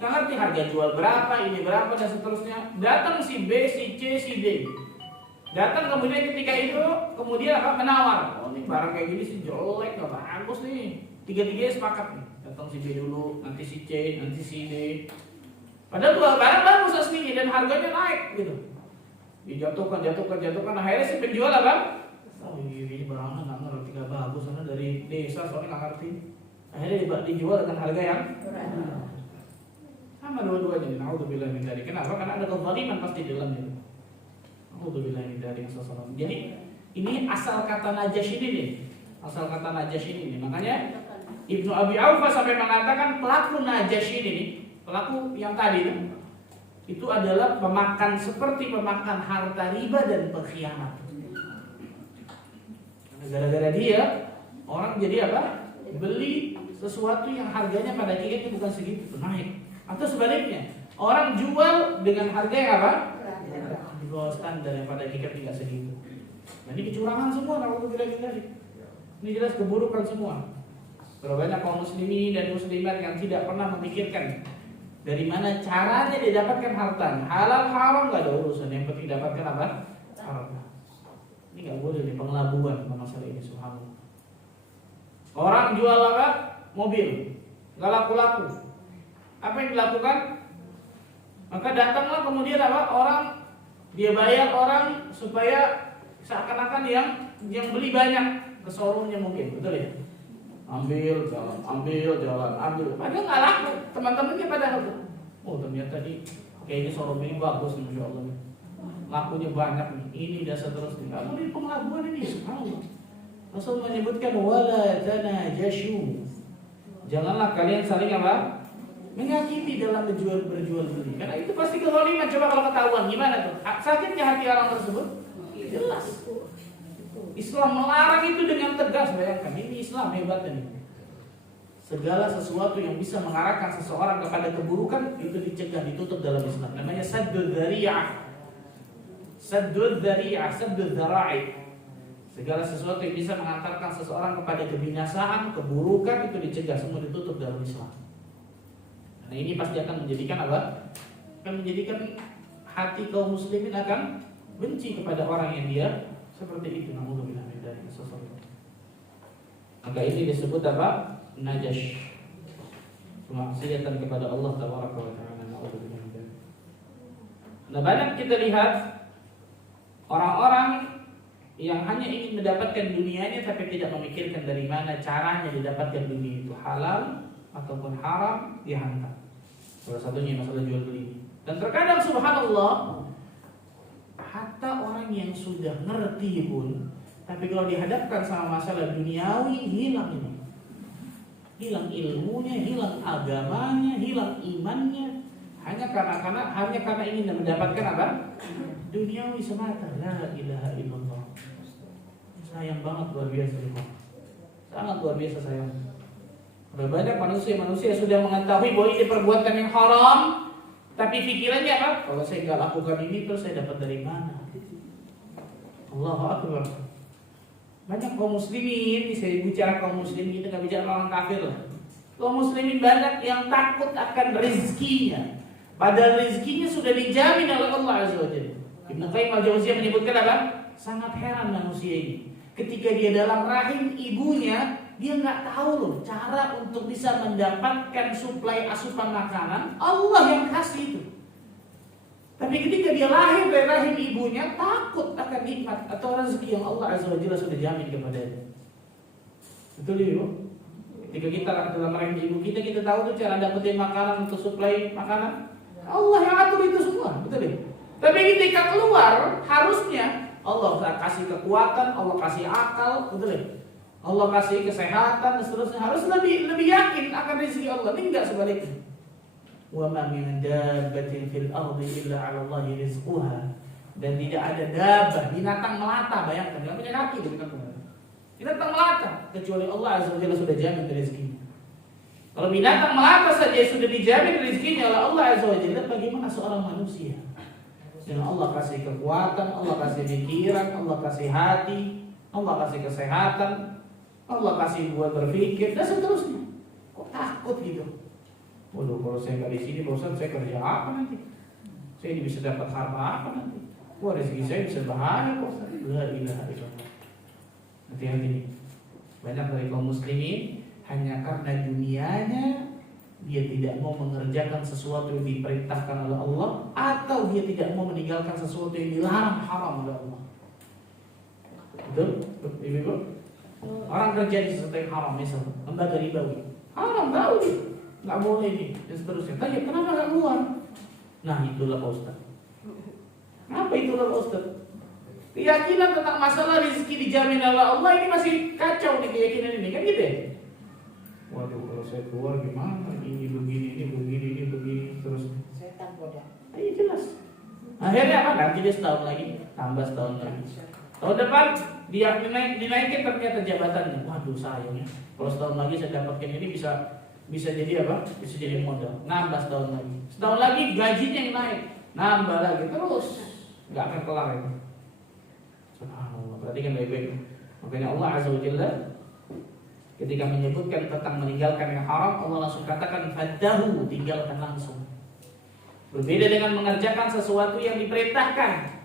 ngerti harga jual berapa, ini berapa dan seterusnya. Datang si B, si C, si D. Datang kemudian ketika itu, kemudian apa? Menawar. Oh ini barang kayak gini sih jelek, nggak bagus nih. Tiga-tiganya sepakat nih. Datang si B dulu, nanti si C, nanti si D. Padahal dua barang bagus aslinya dan harganya naik gitu. Dijatuhkan. Akhirnya si penjual apa? Oh ini barangnya nggak ngerti, nggak bagus, karena dari desa soalnya nggak ngerti. Akhirnya dijual dengan harga yang sama dua-duanya. Naudzubillah min dzalik. Kenapa? Karena ada kezaliman pasti di dalamnya. Naudzubillah min dzalik. Jadi ini asal kata najash ini nih. Makanya Ibnu Abi Aufa sampai mengatakan pelaku najash ini nih, pelaku yang tadi itu adalah seperti pemakan harta riba dan pengkhianat. Gara-gara dia orang jadi apa? Beli sesuatu yang harganya pada hakikatnya bukan segitu, naik. Atau sebaliknya, orang jual dengan harga yang apa? Di bawah standar yang pada hakikatnya tidak segitu. Nah, ini kecurangan semua, ini jelas keburukan semua. Berapa banyak kaum muslimin dan muslimat yang tidak pernah memikirkan Dari mana caranya dia dapatkan hartanya. Halal haram nggak ada urusan. Yang penting dapatkan apa? Harta. Ini nggak boleh nih pengelabuan masalah ini, subhanallah. Orang jual apa? Mobil, nggak laku-laku. Apa yang dilakukan? Maka datanglah kemudian apa? Orang dia bayar orang supaya seakan-akan yang beli banyak ke showroomnya mungkin, betul ya? Ambil jalan. Padahal nggak laku. Teman-temannya pada laku. Oh ternyata kayaknya showroom ini bagus, masya Allah. Lakunya banyak nih. Ini dan seterusnya. Nggak boleh pengelabuan ini, subhanallah. Rasul menyebutkan wala tanajashu. Janganlah kalian saling apa? Menyakiti dalam berjual beli. Karena itu pasti kezaliman. Coba kalau ketahuan gimana tuh? Sakitnya hati orang tersebut? Jelas. Islam melarang itu dengan tegas. Bayangkan, ini Islam hebatnya nih. Segala sesuatu yang bisa mengarahkan seseorang kepada keburukan itu dicegah, ditutup dalam Islam. Namanya saddul dzari'ah. Saddul dzara'i. Segala sesuatu yang bisa mengantarkan seseorang kepada kebinasaan, keburukan itu dicegah, semua ditutup dalam Islam. Nah ini pasti akan menjadikan apa? Akan menjadikan hati kaum muslimin akan benci kepada orang yang dia seperti itu. Naudzubillah min dzalik. Maka ini disebut apa? Najash. Kemaksiatan kepada Allah Tabaraka wa Ta'ala. Naudzubillah min dzalik. Nah banyak kita lihat orang-orang yang hanya ingin mendapatkan dunianya tapi tidak memikirkan dari mana caranya didapatkan dunia itu, halal ataupun haram, dihantam. Salah satunya masalah jual beli. Dan terkadang subhanallah, hatta orang yang sudah ngerti pun, tapi kalau dihadapkan sama masalah duniawi, hilang ini. Hilang ilmunya, hilang agamanya, hilang imannya, hanya karena ingin mendapatkan apa? Duniawi semata. La ilaha illallah. Sayang banget, luar biasa. Sangat luar biasa sayang. Banyak manusia sudah mengetahui bahwa ini perbuatan yang haram, tapi pikirannya apa? Kalau saya nggak lakukan ini terus saya dapat dari mana? Allahu Akbar. Banyak kaum muslimin, saya bicara kaum muslimin, kita nggak bicara orang kafir lah. Kaum muslimin banyak yang takut akan rezekinya, padahal rezekinya sudah dijamin oleh Allah Azza wa Jalla. Ibnu Qayyim al-Jauziyah menyebutkan apa? Sangat heran manusia ini. Ketika dia dalam rahim ibunya, dia nggak tahu loh cara untuk bisa mendapatkan suplai asupan makanan. Allah yang kasih itu. Tapi ketika dia lahir dari rahim ibunya, takut akan nikmat atau rezeki yang Allah Azza wa Jalla sudah jamin kepadanya. Betul ya, Bu? Ketika kita dalam rahim ibu kita tahu tuh cara dapetin makanan untuk suplai makanan. Allah yang atur itu semua, betul ya? Tapi ketika keluar, harusnya Allah kasih kekuatan, Allah kasih akal, betul ya? Allah kasih kesehatan dan seterusnya. Harus lebih yakin akan rezeki Allah. Ini enggak sebaliknya. Wa ma min dabbatin fil ardi illa 'ala Allahi rizquha. Dan tidak ada dabbah, binatang melata, bayangkan, enggak punya kaki binatang melata, kecuali Allah Azza wa Jalla sudah jamin rezekinya. Kalau binatang melata saja sudah dijamin rezekinya oleh Allah Azza wa Jalla, bagaimana seorang manusia? Dengan Allah kasih kekuatan, Allah kasih pikiran, Allah kasih hati, Allah kasih kesehatan, Allah kasih buat berpikir dan seterusnya. Kok takut gitu? Waduh, kalau saya nggak di sini, bosan, saya kerja apa nanti? Saya ini bisa dapat harta apa nanti? Wah, rezeki saya bisa bahaya, bosan. La ilaha illallah. Hati-hati nih. Banyak dari kaum muslimin hanya karena dunianya dia tidak mau mengerjakan sesuatu yang diperintahkan oleh Allah, atau dia tidak mau meninggalkan sesuatu yang dilarang haram oleh Allah. Betul? Ibu-ibu? Orang kerja di sesuatu yang haram, misalnya lembaga ribawi, haram tahu nih, nggak boleh nih dan seterusnya. Tanya kenapa nggak keluar? Nah itulah Pak Ustaz. Apa itulah Pak Ustaz? Keyakinan tentang masalah rezeki dijamin oleh Allah ini masih kacau nih keyakinan ini, kan gitu ya? Waduh, kalau saya keluar gimana? Ini begini, terus Setan bodoh. Iya jelas. Akhirnya apa? Nanti dia setahun lagi, tambah setahun lagi. Tahun depan dia dinaikin ternyata jabatannya. Waduh sayangnya. Kalau setahun lagi saya dapatkan ini bisa jadi apa? Bisa jadi modal. Nambah setahun lagi. Setahun lagi gajinya yang naik. Nambah lagi terus. Nggak akan kelar ini. Subhanallah. Perhatikan baik-baik. Makanya Allah Azza wa Jalla ketika menyebutkan tentang meninggalkan yang haram, Allah langsung katakan fadahu, tinggalkan langsung. Berbeda dengan mengerjakan sesuatu yang diperintahkan,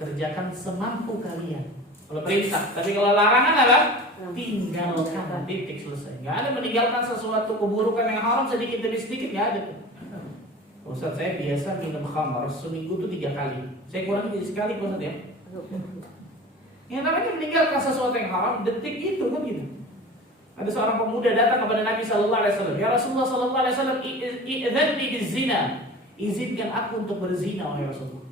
kerjakan semampu kalian. Kalau perintah, tapi kalau larangan apa? Tinggalkan, titik, selesai. Nggak ada meninggalkan sesuatu keburukan yang haram sedikit demi sedikit, nggak ada tuh. Ustaz, saya biasa minum khamar seminggu tuh 3 kali. Saya kurangi jadi sekali, Ustaz ya. Yang namanya meninggalkan sesuatu yang haram, detik itu kan gitu. Ada seorang pemuda datang kepada Nabi Sallallahu Alaihi Wasallam. Ya Rasulullah Sallallahu Alaihi Wasallam, idzanni bizina, izinkan aku untuk berzina, wahai Rasulullah.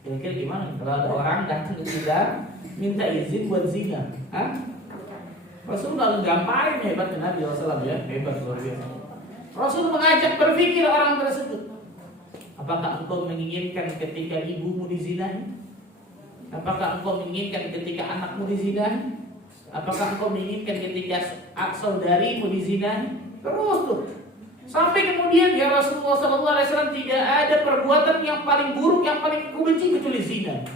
Kira-kira gimana? Kalau ada orang datang ke kita minta izin buat zina, Rasul lalu gamparin hebatnya Nabi SAW ya, hebat luar biasa. Rasul mengajak berpikir orang tersebut. Apakah engkau menginginkan ketika ibumu dizinahi? Apakah engkau menginginkan ketika anakmu dizinahi? Apakah engkau menginginkan ketika saudarimu dizinahi? Terus tuh. Sampai kemudian ya Rasulullah SAW, tidak ada perbuatan yang paling buruk, yang paling aku benci kecuali zina.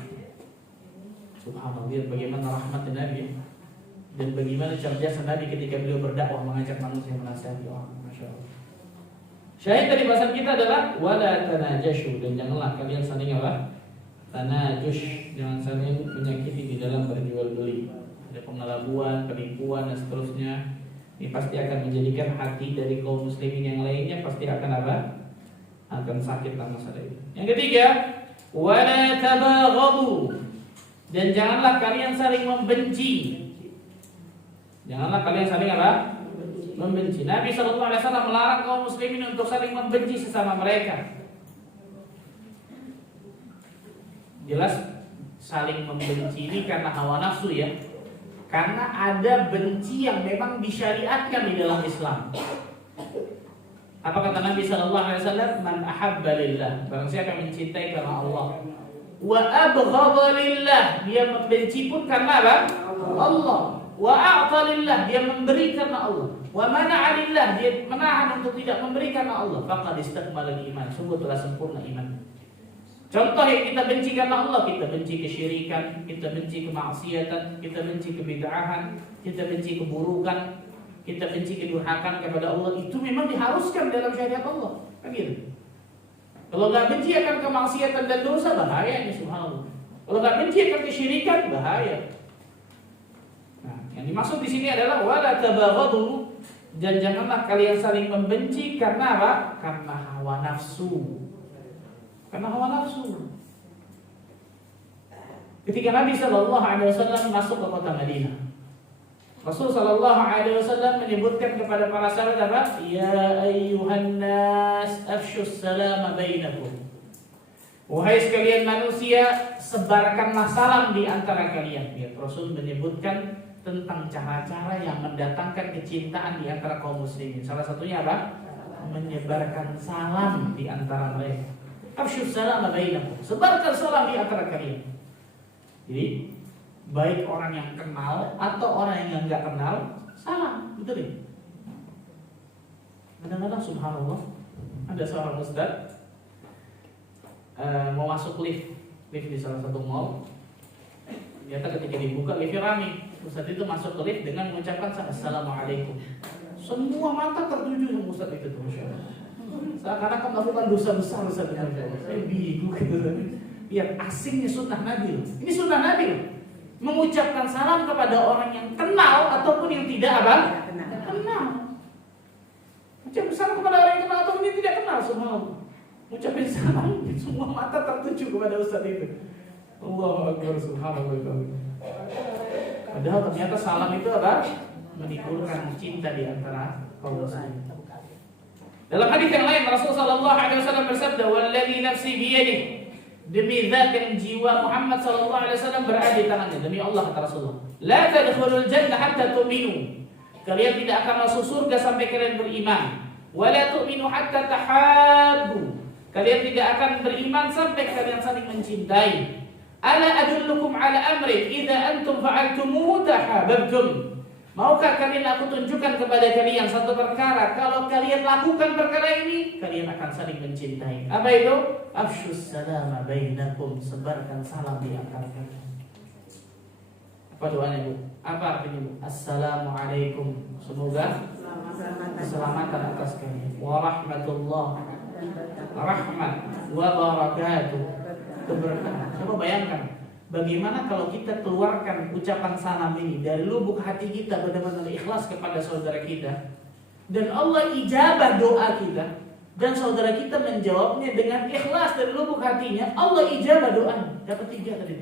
Subhanallah, lihat bagaimana rahmat Nabi dan bagaimana cerdas Nabi ketika beliau berdakwah mengajak manusia menasihati orang. Masya Allah. Syahid dari bahasan kita adalah wala tanajashu, dan janganlah kalian saling apa? Tanajush, jangan saling menyakiti di dalam berjual beli. Ada pengelabuan, penipuan dan seterusnya. Ini pasti akan menjadikan hati dari kaum muslimin yang lainnya pasti akan apa? Akan sakit dalam masalah itu. Yang ketiga, wala tabaghadu, dan janganlah kalian saling membenci. Janganlah kalian saling apa? Membenci. Nabi SAW melarang kaum muslimin untuk saling membenci sesama mereka. Jelas saling membenci ini karena hawa nafsu ya. Karena ada benci yang memang disyariatkan di dalam Islam. Apa kata Nabi SAW? Man ahabba lillah, barang siapa yang mencintai karena Allah, wa abghadha lillah, dia membenci pun karena apa? Allah. Wa a'ta lillah, dia memberi karena Allah. Wa mana'a lillah, dia menahan untuk tidak memberi karena Allah. Faqad istakmala al-iman, sungguh telah sempurna iman. Contoh yang kita benci karena Allah, kita benci kesyirikan, kita benci kemaksiatan, kita benci kebid'ahan, kita benci keburukan, kita benci kedurhakaan kepada Allah. Itu memang diharuskan dalam syariat Allah, kan gitu. Kalau nggak benci akan kemaksiatan dan dosa, bahaya ini, subhanallah. Kalau nggak benci akan kesyirikan, bahaya. Nah, yang dimaksud di sini adalah wala tabaghadu, dan janganlah kalian saling membenci karena apa? Karena hawa nafsu. Karena hawa nafsu. Ketika Nabi SAW masuk ke kota Madinah, Rasul SAW menyebutkan kepada para sahabat apa? Ya ayyuhan nas, afshus salama bainakum. Wahai sekalian manusia, sebarkanlah salam di antara kalian. Ya, Rasul menyebutkan tentang cara-cara yang mendatangkan kecintaan di antara kaum muslimin. Salah satunya apa? Menyebarkan salam di antara mereka. Afshus salam bainakum, sebarkan salam di antara kalian. Jadi baik orang yang kenal atau orang yang enggak kenal, salam, betul ya? Kadang-kadang subhanallah, ada seorang ustaz mau masuk lift di salah satu mall. Ternyata ketika dibuka liftnya ramai. Ustaz itu masuk ke lift dengan mengucapkan assalamualaikum. Semua mata tertuju sama ustaz itu, masya Allah. Seakan-akan melakukan dosa besar. Saya bingung gitu. Lihat asingnya sunnah Nabi loh. Ini sunnah Nabi loh. Mengucapkan salam kepada orang yang kenal ataupun yang tidak apa? Kenal. Ucapkan salam kepada orang yang kenal ataupun yang tidak kenal, subhanallah. Ucapin salam, semua mata tertuju kepada ustaz itu. Allahu Akbar, subhanallah. Padahal ternyata salam itu apa? Menimbulkan cinta di antara kaum muslimin. Dalam hadis yang lain Rasulullah SAW bersabda, "Walladzi nafsi biyadihi," demi zat yang jiwa Muhammad SAW berada di tangannya, demi Allah kata Rasulullah, "La tadkhulul jannah hatta tu'minu." Kalian tidak akan masuk surga sampai kalian beriman. "Wa la tu'minu hatta tahabbu." Kalian tidak akan beriman sampai kalian saling mencintai. "Ala adullukum ala amrin idza antum fa'altumuhu tahabbtum." Maukah kalian aku tunjukkan kepada kalian satu perkara, kalau kalian lakukan perkara ini, kalian akan saling mencintai. Apa itu? Afshus salama bainakum, sebarkan salam di antara kalian. Apa doanya, Bu? Apa artinya Bu? Assalamualaikum. Semoga keselamatan atas kalian. Warahmatullah. Rahmat wa barakatuh. Keberkahan. Coba bayangkan, bagaimana kalau kita keluarkan ucapan salam ini dari lubuk hati kita benar-benar ikhlas kepada saudara kita, dan Allah ijabah doa kita, dan saudara kita menjawabnya dengan ikhlas dari lubuk hatinya, Allah ijabah doanya. Dapat 3 tadi.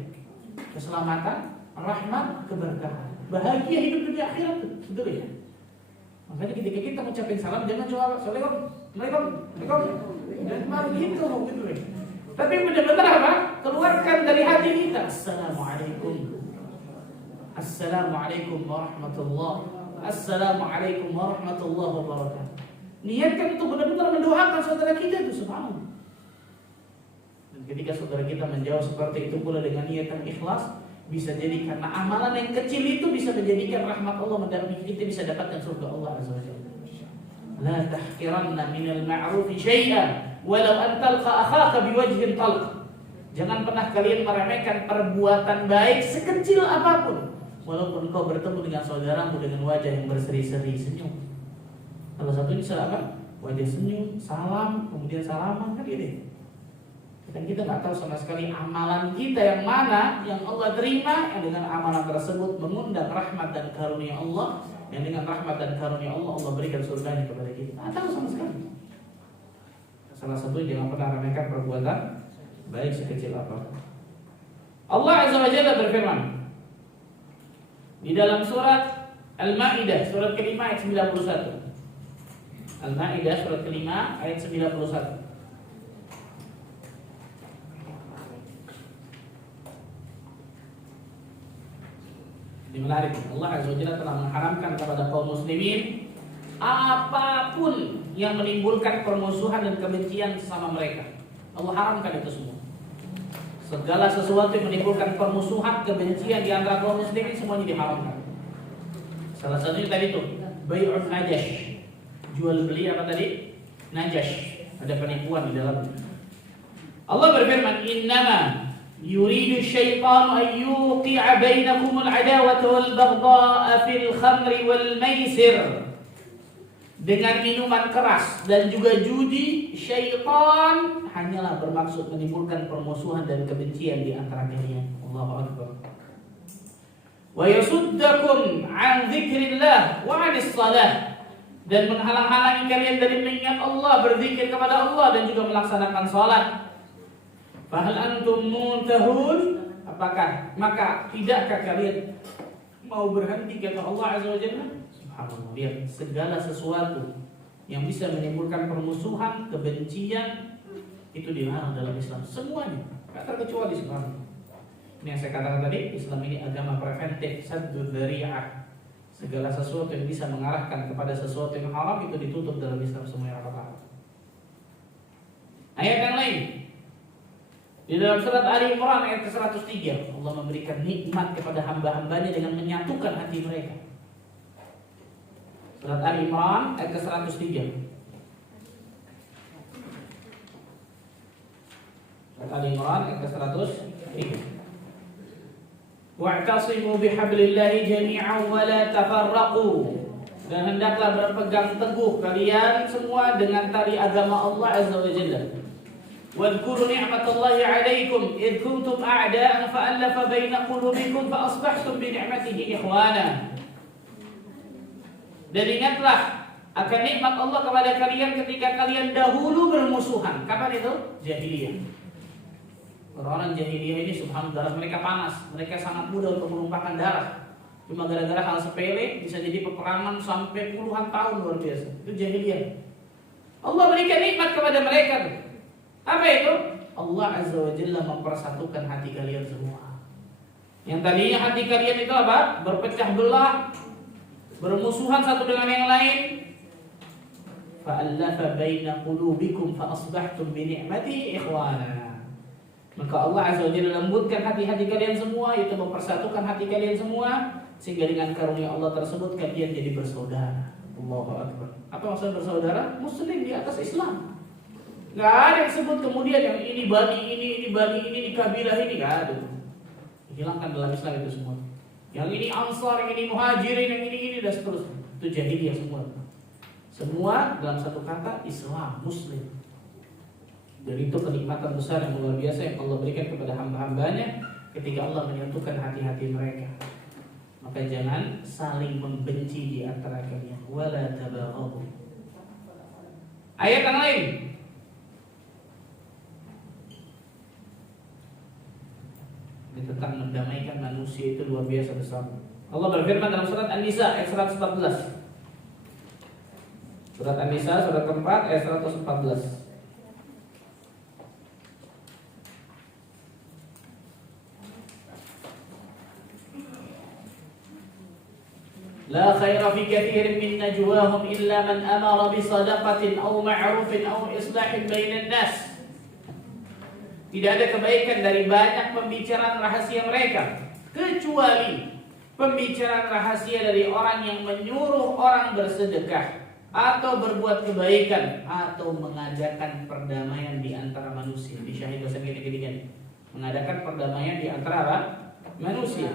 Keselamatan, rahmat, keberkahan. Bahagia hidup dunia akhirat, betul ya? Makanya ketika kita mengucapkan salam jangan cuma Assalamualaikum, dan malu gitu ya. Tapi benar-benar apa? Keluarkan dari hati kita. Assalamualaikum. Assalamualaikum warahmatullahi. Assalamualaikum warahmatullahi wabarakatuh. Niatkan untuk benar-benar mendoakan saudara kita itu, subhanallah. Dan ketika saudara kita menjawab seperti itu pula dengan niat yang ikhlas, bisa jadi karena amalan yang kecil itu bisa menjadikan rahmat Allah mendampingi kita, bisa dapatkan surga Allah azza wajalla. La tahqiranna minal ma'rufi syai'an walau an talqa akhaka biwajhin talq. Jangan pernah kalian meremehkan perbuatan baik sekecil apapun, walaupun kau bertemu dengan saudaramu dengan wajah yang berseri-seri, senyum. Salah satunya apa? Wajah senyum, salam, kemudian salaman, kan gitu. Dan kita nggak tahu sama sekali amalan kita yang mana yang Allah terima, yang dengan amalan tersebut mengundang rahmat dan karunia Allah, yang dengan rahmat dan karunia Allah Allah berikan surganya kepada kita. Nggak tahu sama sekali. Salah satu jangan pernah remehkan perbuatan baik sekecil apapun. Allah azza wa jalla berfirman di dalam surat Al-Maidah surat kelima ayat 91. Al-Maidah surat kelima ayat 91. Ini menarik. Allah azza wa jalla telah mengharamkan kepada kaum muslimin apapun yang menimbulkan permusuhan dan kebencian sesama mereka. Allah haramkan itu semua. Segala sesuatu yang menimbulkan permusuhan, kebencian di antara kaum muslimin semuanya diharamkan. Salah satunya tadi itu bai'un najash. Jual beli apa tadi? Najash. Ada penipuan di dalamnya. Allah berfirman, "Innama yuridu syaitanu an yuqi'a bainakumul adawata wal baghdha'a fil khamri wal maisir." Dengan minuman keras dan juga judi, syaitan hanyalah bermaksud menimbulkan permusuhan dan kebencian di antara kalian. Allahu akbar. Wa yasuddakum an dzikrillah wa 'anis shalah, dan menghalang-halangi kalian dari mengingat Allah, berzikir kepada Allah dan juga melaksanakan salat. Fahal antum muntahun? Apakah maka tidakkah kalian mau berhenti, kata Allah azza wa jalla? Subhanallah. Lihat, segala sesuatu yang bisa menimbulkan permusuhan, kebencian itu dilarang dalam Islam, semuanya, tak terkecuali. Subhanallah. Ini yang saya katakan tadi, Islam ini agama preventif, saddud dzari'ah. Segala sesuatu yang bisa mengarahkan kepada sesuatu yang haram itu ditutup dalam Islam semuanya rapat-rapat. Ayat yang lain di dalam surat Ali Imran ayat ke-103, Allah memberikan nikmat kepada hamba-hambanya dengan menyatukan hati mereka. Surat Ali Imran ayat ke-103. Surat Ali Imran ayat ke-103. Wa'tasimu bihablillahi jami'an wa la tafarraqu, dan hendaklah berpegang teguh kalian semua dengan tali agama Allah azza wa jalla. Wadhkuru ni'matallahi 'alaikum id kuntum a'da'an fa'alafa baina qulubikum fa asbahtum bi ni'matihi ikhwana. Dan ingatlah akan nikmat Allah kepada kalian ketika kalian dahulu bermusuhan. Kapan itu? Jahiliyah. Orang-orang jahiliyah ini subhanallah, darah mereka panas, mereka sangat mudah untuk menumpahkan darah. Cuma gara-gara hal sepele bisa jadi peperangan sampai puluhan tahun, luar biasa. Itu jahiliyah. Allah berikan nikmat kepada mereka tuh. Apa itu? Allah azza wa jalla mempersatukan hati kalian semua. Yang tadinya hati kalian itu apa? Berpecah belah, bermusuhan satu dengan yang lain. Fa'alafa baina qulubikum fa asbahtum bi ni'mati ikhwana. Maka Allah azza wa jalla lembutkan hati-hati kalian semua, yaitu mempersatukan hati kalian semua, sehingga dengan karunia Allah tersebut kalian jadi bersaudara. Allahu akbar. Apa maksud bersaudara? Muslim di atas Islam. Gak ada yang sebut kemudian yang ini bani ini bani ini kabilah ini, gak ada. Hilangkan dalam Islam itu semua. Yang ini Ansar, yang ini Muhajirin, yang ini dan seterusnya. Itu jahiliyah semua. Semua dalam satu kata Islam, Muslim. Dan itu kenikmatan besar yang luar biasa yang Allah berikan kepada hamba-hambanya ketika Allah menyatukan hati-hati mereka. Maka jangan saling membenci di antara kalian. Wala tabaghadu. Ayat yang lain. Ini tentang mendamaikan manusia itu luar biasa besar. Allah berfirman dalam surat An-Nisa ayat 114. Surat An-Nisa surat keempat ayat 114. لا خير في كثير من نجواهم إلا من أمر بصدقة أو معروف أو إصلاح بين الناس. Tidak ada kebaikan dari banyak pembicaraan rahasia mereka kecuali pembicaraan rahasia dari orang yang menyuruh orang bersedekah atau berbuat kebaikan atau mengadakan perdamaian di antara manusia. Di syahid bahasa gini. Mengadakan perdamaian di antara apa? Manusia.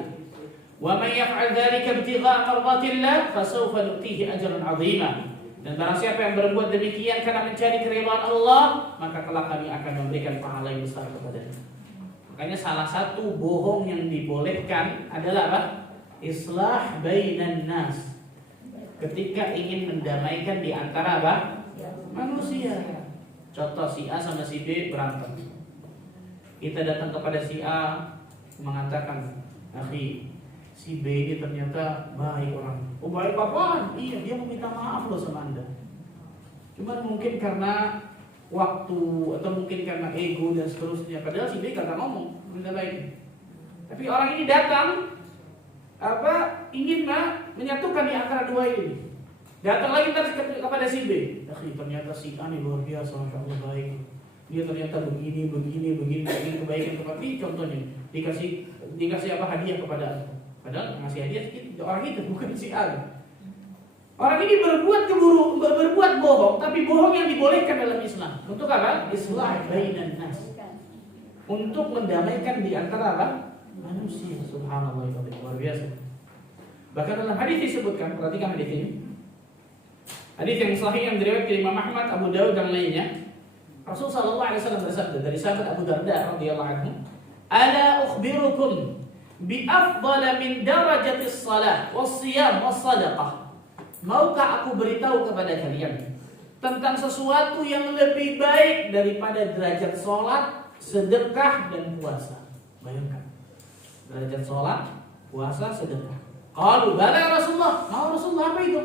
Wa may yaf'al dzalika ibtigha'a mardatillah fasawfa nu'tihi ajran 'azima. Dan barang siapa yang berbuat demikian karena mencari keridhaan Allah, maka kelak kami akan memberikan pahala yang besar kepadanya. Makanya salah satu bohong yang dibolehkan adalah apa? Islah bainan nas. Ketika ingin mendamaikan di antara apa? Manusia. Contoh si A sama si B berantem. Kita datang kepada si A mengatakan, "Akhi, si B ini ternyata baik orang." "Oh, baik apaan?" "Iya, dia meminta maaf loh sama Anda. Cuman mungkin karena waktu atau mungkin karena ego dan seterusnya." Padahal si B kagak ngomong minta baik. Tapi orang ini datang ingin menyatukan di antara dua ini. Datang lagi kepada si B. "Akhi, ternyata si A ini luar biasa, Masya Allah baik. Dia ternyata begini kebaikan kepada ini." Contohnya dikasih apa hadiah kepada aku. Padahal ngasih hadiah orang itu bukan si A. Orang ini berbuat bohong, tapi bohong yang dibolehkan dalam Islam. Untuk apa? Islah bainan nas. Untuk mendamaikan di antara apa? Manusia. Subhanallah, luar biasa. Bahkan dalam hadis disebutkan, perhatikan hadis ini. Hadis yang sahih yang diriwayatkan Imam Ahmad, Abu Dawud dan lainnya. Rasul sallallahu alaihi wasallam bersabda dari sahabat Abu Darda radhiyallahu anhu, "Ala ukhbirukum bi afdala min darajatis shalah was-shiyam was-shadaqah." Maukah aku beritahu kepada kalian tentang sesuatu yang lebih baik daripada derajat salat, sedekah dan puasa? Bayangkan. Derajat salat, puasa, sedekah. Qalu bala ya Rasulullah. Mau Rasulullah apa itu?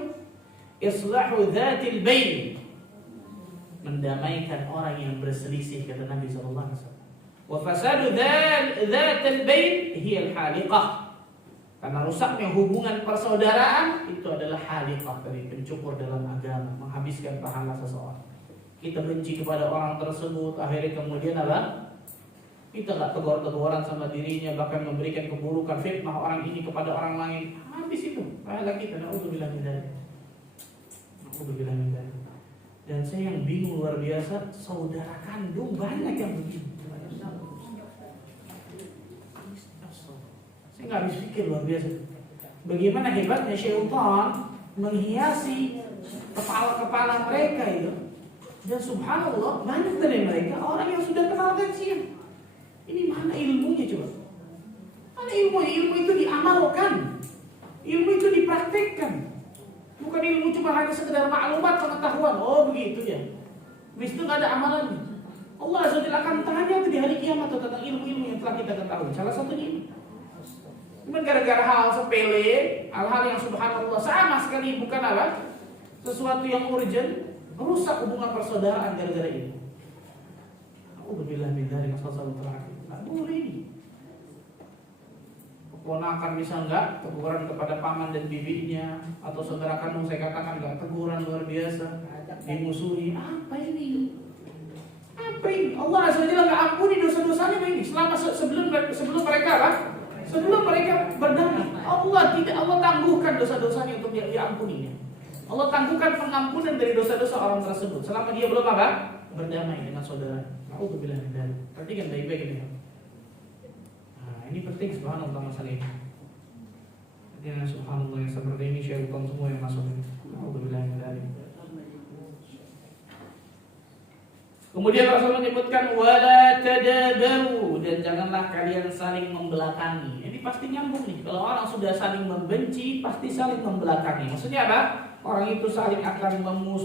Islahu dzatil bain. Mendamaikan orang yang berselisih, kata Nabi sallallahu alaihi wasallam. Wa fasadu dzatil bain hiya al-haliqah. Karena rusaknya hubungan persaudaraan itu adalah haliqah, dari pencukur dalam agama, menghabiskan pahala seseorang. Kita benci kepada orang tersebut, akhirnya kemudian apa? Kita gak tegur-teguran sama dirinya, bahkan memberikan keburukan, fitnah orang ini kepada orang lain. Habis itu pahala kita. Na'udzubillah min dzalik. Na'udzubillah min dzalik. Dan saya yang bingung luar biasa, saudara kandung banyak yang begini. Saya nggak habis pikir luar biasa. Bagaimana hebatnya syaitan menghiasi kepala-kepala mereka itu. Dan subhanallah banyak dari mereka orang yang sudah kenal kajian. Ini mana ilmunya coba? Mana ilmunya? Ilmu itu diamalkan. Ilmu itu dipraktikkan. Bukan ilmu cuma hanya sekedar maklumat, pengetahuan. Oh begitu ya. Habis itu nggak ada amalannya. Allah Azza wa Jalla akan tanya itu di hari kiamat tentang ilmu-ilmu yang telah kita ketahui. Salah satunya ini. Cuma gara-gara hal sepele, hal-hal yang subhanallah sama sekali bukan apa? Sesuatu yang urgent, merusak hubungan persaudaraan gara-gara ini. Alhamdulillah min dzalik masalah terakhir. Enggak boleh ini. Keponakan bisa enggak teguran kepada paman dan bibinya, atau saudara kandung saya katakan enggak teguran luar biasa, dimusuhi. Apa ini? Apa ini? Allah Azza wa Jalla enggak ampuni dosa-dosanya ini selama sebelum mereka apa? Sebelum mereka berdamai. Allah tangguhkan dosa-dosanya untuk diampuninya. Allah tangguhkan pengampunan dari dosa-dosa orang tersebut selama dia belum apa? Berdamai dengan saudara. Alhamdulillah min dzalik. Perhatikan baik-baik ini. Nah, ini penting subhanallah masalah ini. Ya subhanallah, yang seperti ini syaitan semua yang masuk. Alhamdulillah. Kemudian Rasul menyebutkan wala tadabaru, dan janganlah kalian saling membelakangi. Ini pasti nyambung nih. Kalau orang sudah saling membenci, pasti saling membelakangi. Maksudnya apa? Orang itu saling akan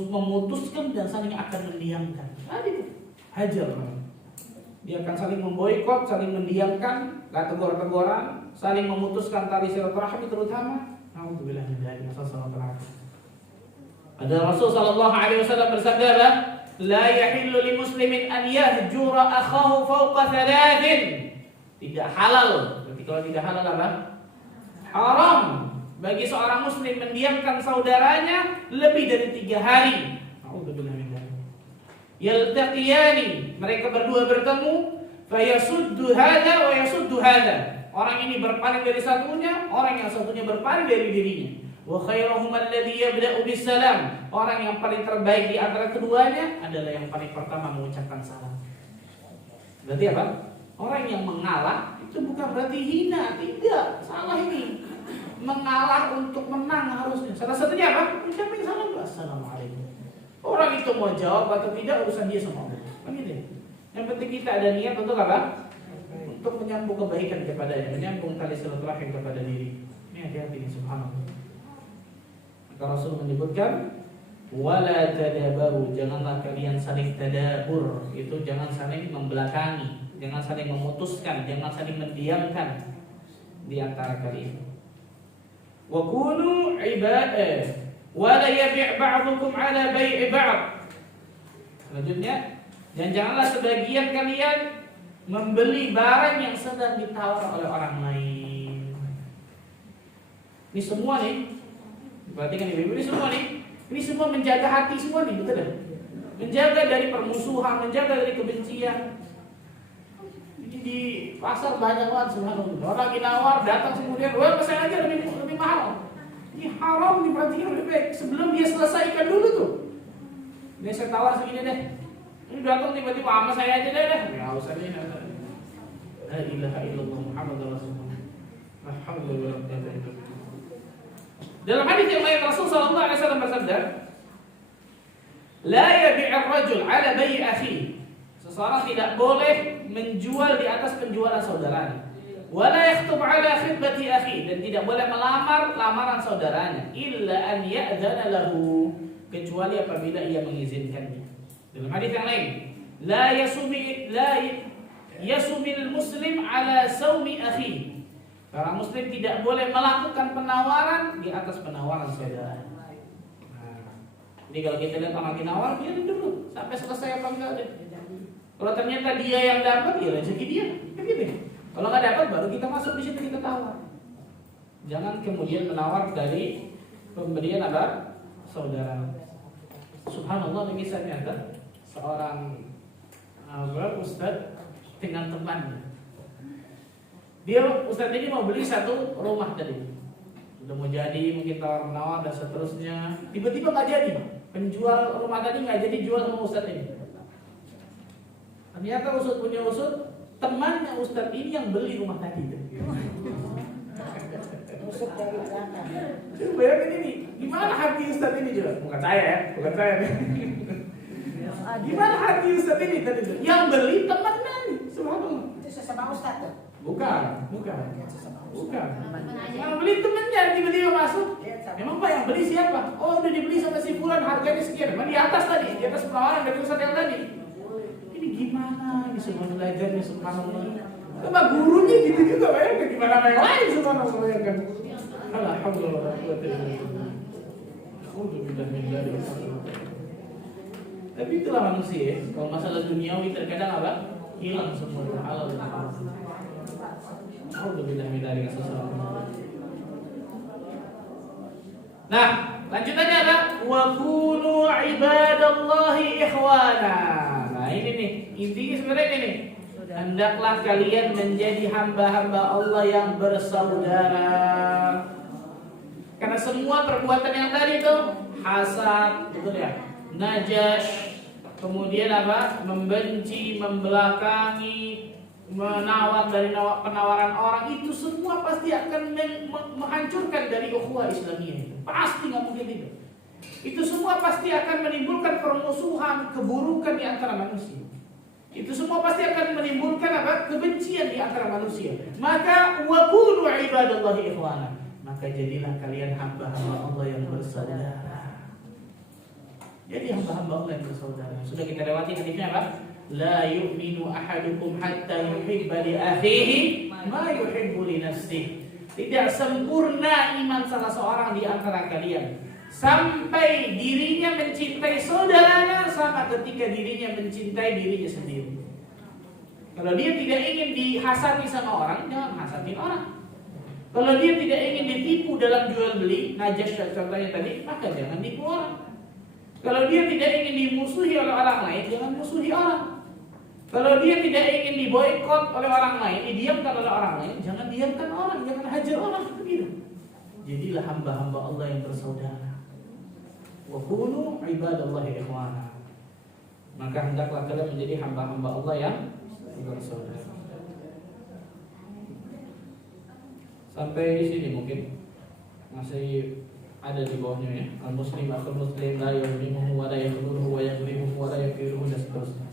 memutuskan dan saling akan mendiamkan. Tadi hajar. Dia akan saling memboikot, saling mendiamkan, gak tegur-teguran, saling memutuskan tali silaturahmi terutama. Alhamdulillah dari masalah terakhir. Ada Rasul sallallahu alaihi wasallam bersabda, la yahillu li muslimin an yahjura akhahu fawqa thalathin. Tidak halal. Berarti kalau tidak halal apa? Haram bagi seorang muslim mendiamkan saudaranya lebih dari 3 hari. Alhamdulillah min dzalik. Yaltaqiyani, mereka berdua bertemu, fayasuddu hadza wa yasuddu hadza. Orang ini berpaling dari satunya, orang yang satunya berpaling dari dirinya. Wa khairuhum alladhi yabda'u bisalam. Orang yang paling terbaik di antara keduanya adalah yang paling pertama mengucapkan salam. Berarti apa? Orang yang mengalah itu bukan berarti hina, tidak. Salah ini. Mengalah untuk menang harusnya. Salah satunya apa? Ucapin salam. Assalamualaikum. Orang itu mau jawab atau tidak urusan dia sama Allah. Kan gitu ya? Yang penting kita ada niat untuk apa? Untuk menyambung kebaikan kepadanya, menyambung tali silaturahim kepada diri. Ini hati-hati, subhanallah. Maka Rasul menyebutkan wala tadabaru, janganlah kalian saling tadabur, itu jangan saling membelakangi, jangan saling memutuskan, jangan saling mendiamkan di antara kalian. Wa kunu ibadah wala yabi' ba'dukum ala bai'i ba'd. Selanjutnya, dan janganlah sebagian kalian membeli barang yang sedang ditawar oleh orang lain. Ini semua nih, perhatikan ibu-ibu, ini semua nih, ini semua menjaga hati semua nih, betul kan? Menjaga dari permusuhan, menjaga dari kebencian. Ini di pasar banyak banget subhanallah. Orang lagi nawar, datang kemudian, wah pesan aja lebih mahal. Ini haram, diperhatikan lebih baik. Sebelum dia selesaikan dulu tuh. Ini saya tawar segini deh. Ini datang tiba-tiba sama saya aja deh. Ya usah deh. La ilaha illallah Muhammadur Rasulullah. Alhamdulillah. Dalam hadis yang lain Rasul sallallahu alaihi wasallam bersabda, la yabi'u ar-rajul 'ala bai'i akhi. Seseorang tidak boleh menjual di atas penjualan saudaranya. Wala yakhtub 'ala khitbati akhi, dan tidak boleh melamar lamaran saudaranya illa an ya'dzana lahu, kecuali apabila ia mengizinkannya. Dalam hadis yang lain, la yasumil muslim 'ala saumi akhi. Orang muslim tidak boleh melakukan penawaran di atas penawaran saudara. Jadi kalau kita lihat orang nawar, biarin dulu sampai selesai apa enggak deh. Kalau ternyata dia yang dapat, ya rezeki dia. Kan gitu. Kalau nggak dapat, baru kita masuk di situ, kita tawar. Jangan kemudian menawar dari pemberian apa? Saudara. Subhanallah, ini kisah nyata seorang ustaz dengan temannya. Ustaz ini mau beli satu rumah tadi. Sudah mau jadi, mungkin tawar menawar dan seterusnya. Tiba-tiba nggak jadi. Penjual rumah tadi nggak jadi jual sama ustaz ini. Ternyata ustaz punya ustaz, temannya ustaz ini yang beli rumah tadi. Ustaz dari belakang. Coba bayangin ini, gimana hati ustaz ini juga? Bukan saya ya, bukan saya nih. Gimana hati ustaz ini tadi tuh? Yang beli temannya nih, subhanallah. Itu sesama ustaz tuh? Bukan. Yang beli temannya tiba-tiba masuk. Emang Pak yang beli siapa? Oh udah dibeli sama si Fulan, harganya sekian. Emang di atas tadi, di atas penawaran dari ustaz yang tadi. Ini gimana? Ini semua belajarnya subhanallah. Coba gurunya gitu juga, bayangkan gimana yang lain subhanallah, bayangkan. Alhamdulillah. Alhamdulillah min dzalik. Tapi itulah manusia. Kalau masalah duniawi terkadang apa? Hilang semua halal dan haram. Alhamdulillah min dzalik. Nah, lanjutannya apa? Wa kunu ibadallahi ikhwana. Nah, ini nih, intinya sebenarnya ini nih. Hendaklah kalian menjadi hamba-hamba Allah yang bersaudara. Karena semua perbuatan yang tadi itu hasad, betul ya? Najash, kemudian apa? Membenci, membelakangi, penawaran orang, itu semua pasti akan menghancurkan dari ukhuwah Islamiyah itu. Pasti nggak mungkin tidak. Itu semua pasti akan menimbulkan permusuhan, keburukan di antara manusia. Itu semua pasti akan menimbulkan kebencian di antara manusia. Maka wa kunu ibadallahi ikhwana. Maka jadilah kalian hamba-hamba Allah yang bersaudara. Jadi hamba-hamba Allah yang bersaudara. Sudah kita lewati hadisnya apa? La yu'minu ahadukum hatta yuhibba li akhihi ma yuhibbu li nafsihi. Tidak sempurna iman salah seorang di antara kalian sampai dirinya mencintai saudaranya sama ketika dirinya mencintai dirinya sendiri. Kalau dia tidak ingin dihasati sama orang, jangan hasatin orang. Kalau dia tidak ingin ditipu dalam jual beli, najas contohnya tadi, maka jangan tipu orang. Kalau dia tidak ingin dimusuhi oleh orang lain, jangan musuhi orang. Kalau dia tidak ingin diboikot oleh orang lain, didiamkan oleh orang lain, jangan diamkan orang, jangan hajar orang, begitu. Jadilah hamba-hamba Allah yang bersaudara. Wa kunu ibadallahi ikhwana. Maka hendaklah kalian menjadi hamba-hamba Allah yang bersaudara. Sampai di sini mungkin masih ada di bawahnya ya. Al-muslim akhul muslim la yuzlimuhu wa la yakhluruhu wa yaghlimuhu wa la yaghfiruhu dan seterusnya.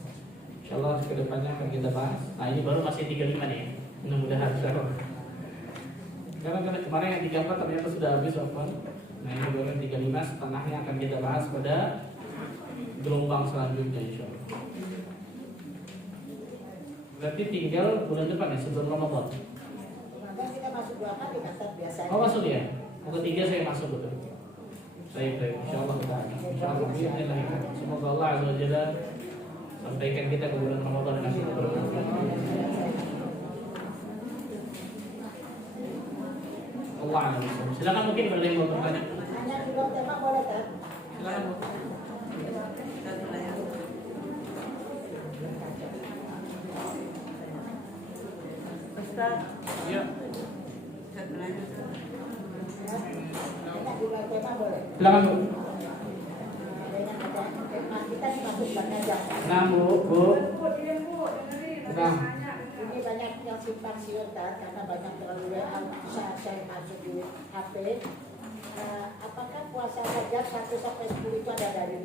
Insyaallah kedepannya akan kita bahas. Nah ini baru masih 35 nih ya. Mudah-mudahan karena kemarin yang 34 ternyata sudah habis waktu. Nah ini baru yang 35, setengahnya akan kita bahas pada gelombang selanjutnya insyaallah. Berarti tinggal bulan depan ya, sebelum Ramadan. Kita masuk 2 kali kasar biasanya. Oh masuk ya? Ketiga saya masuk betul. Saya insyaallah kita. Insyaallah bismillah. Semoga Allah azza wa jalla sampaikan kita ke bulan Ramadan dengan berkah. Allah a'lam. Silakan mungkin ada yang mau bertanya. Hanya dua tema boleh kan? Silakan Bu. Ustaz, Ya. Hanya dua tema boleh. Silakan Bu. Tema kita ini masuk banyak jam. Nah Bu. Nah. Ini banyak yang simpang siur kan, karena banyak terlalu WA saat saya masuk di HP. Apakah puasa Rajab 1 sampai 10 itu ada dari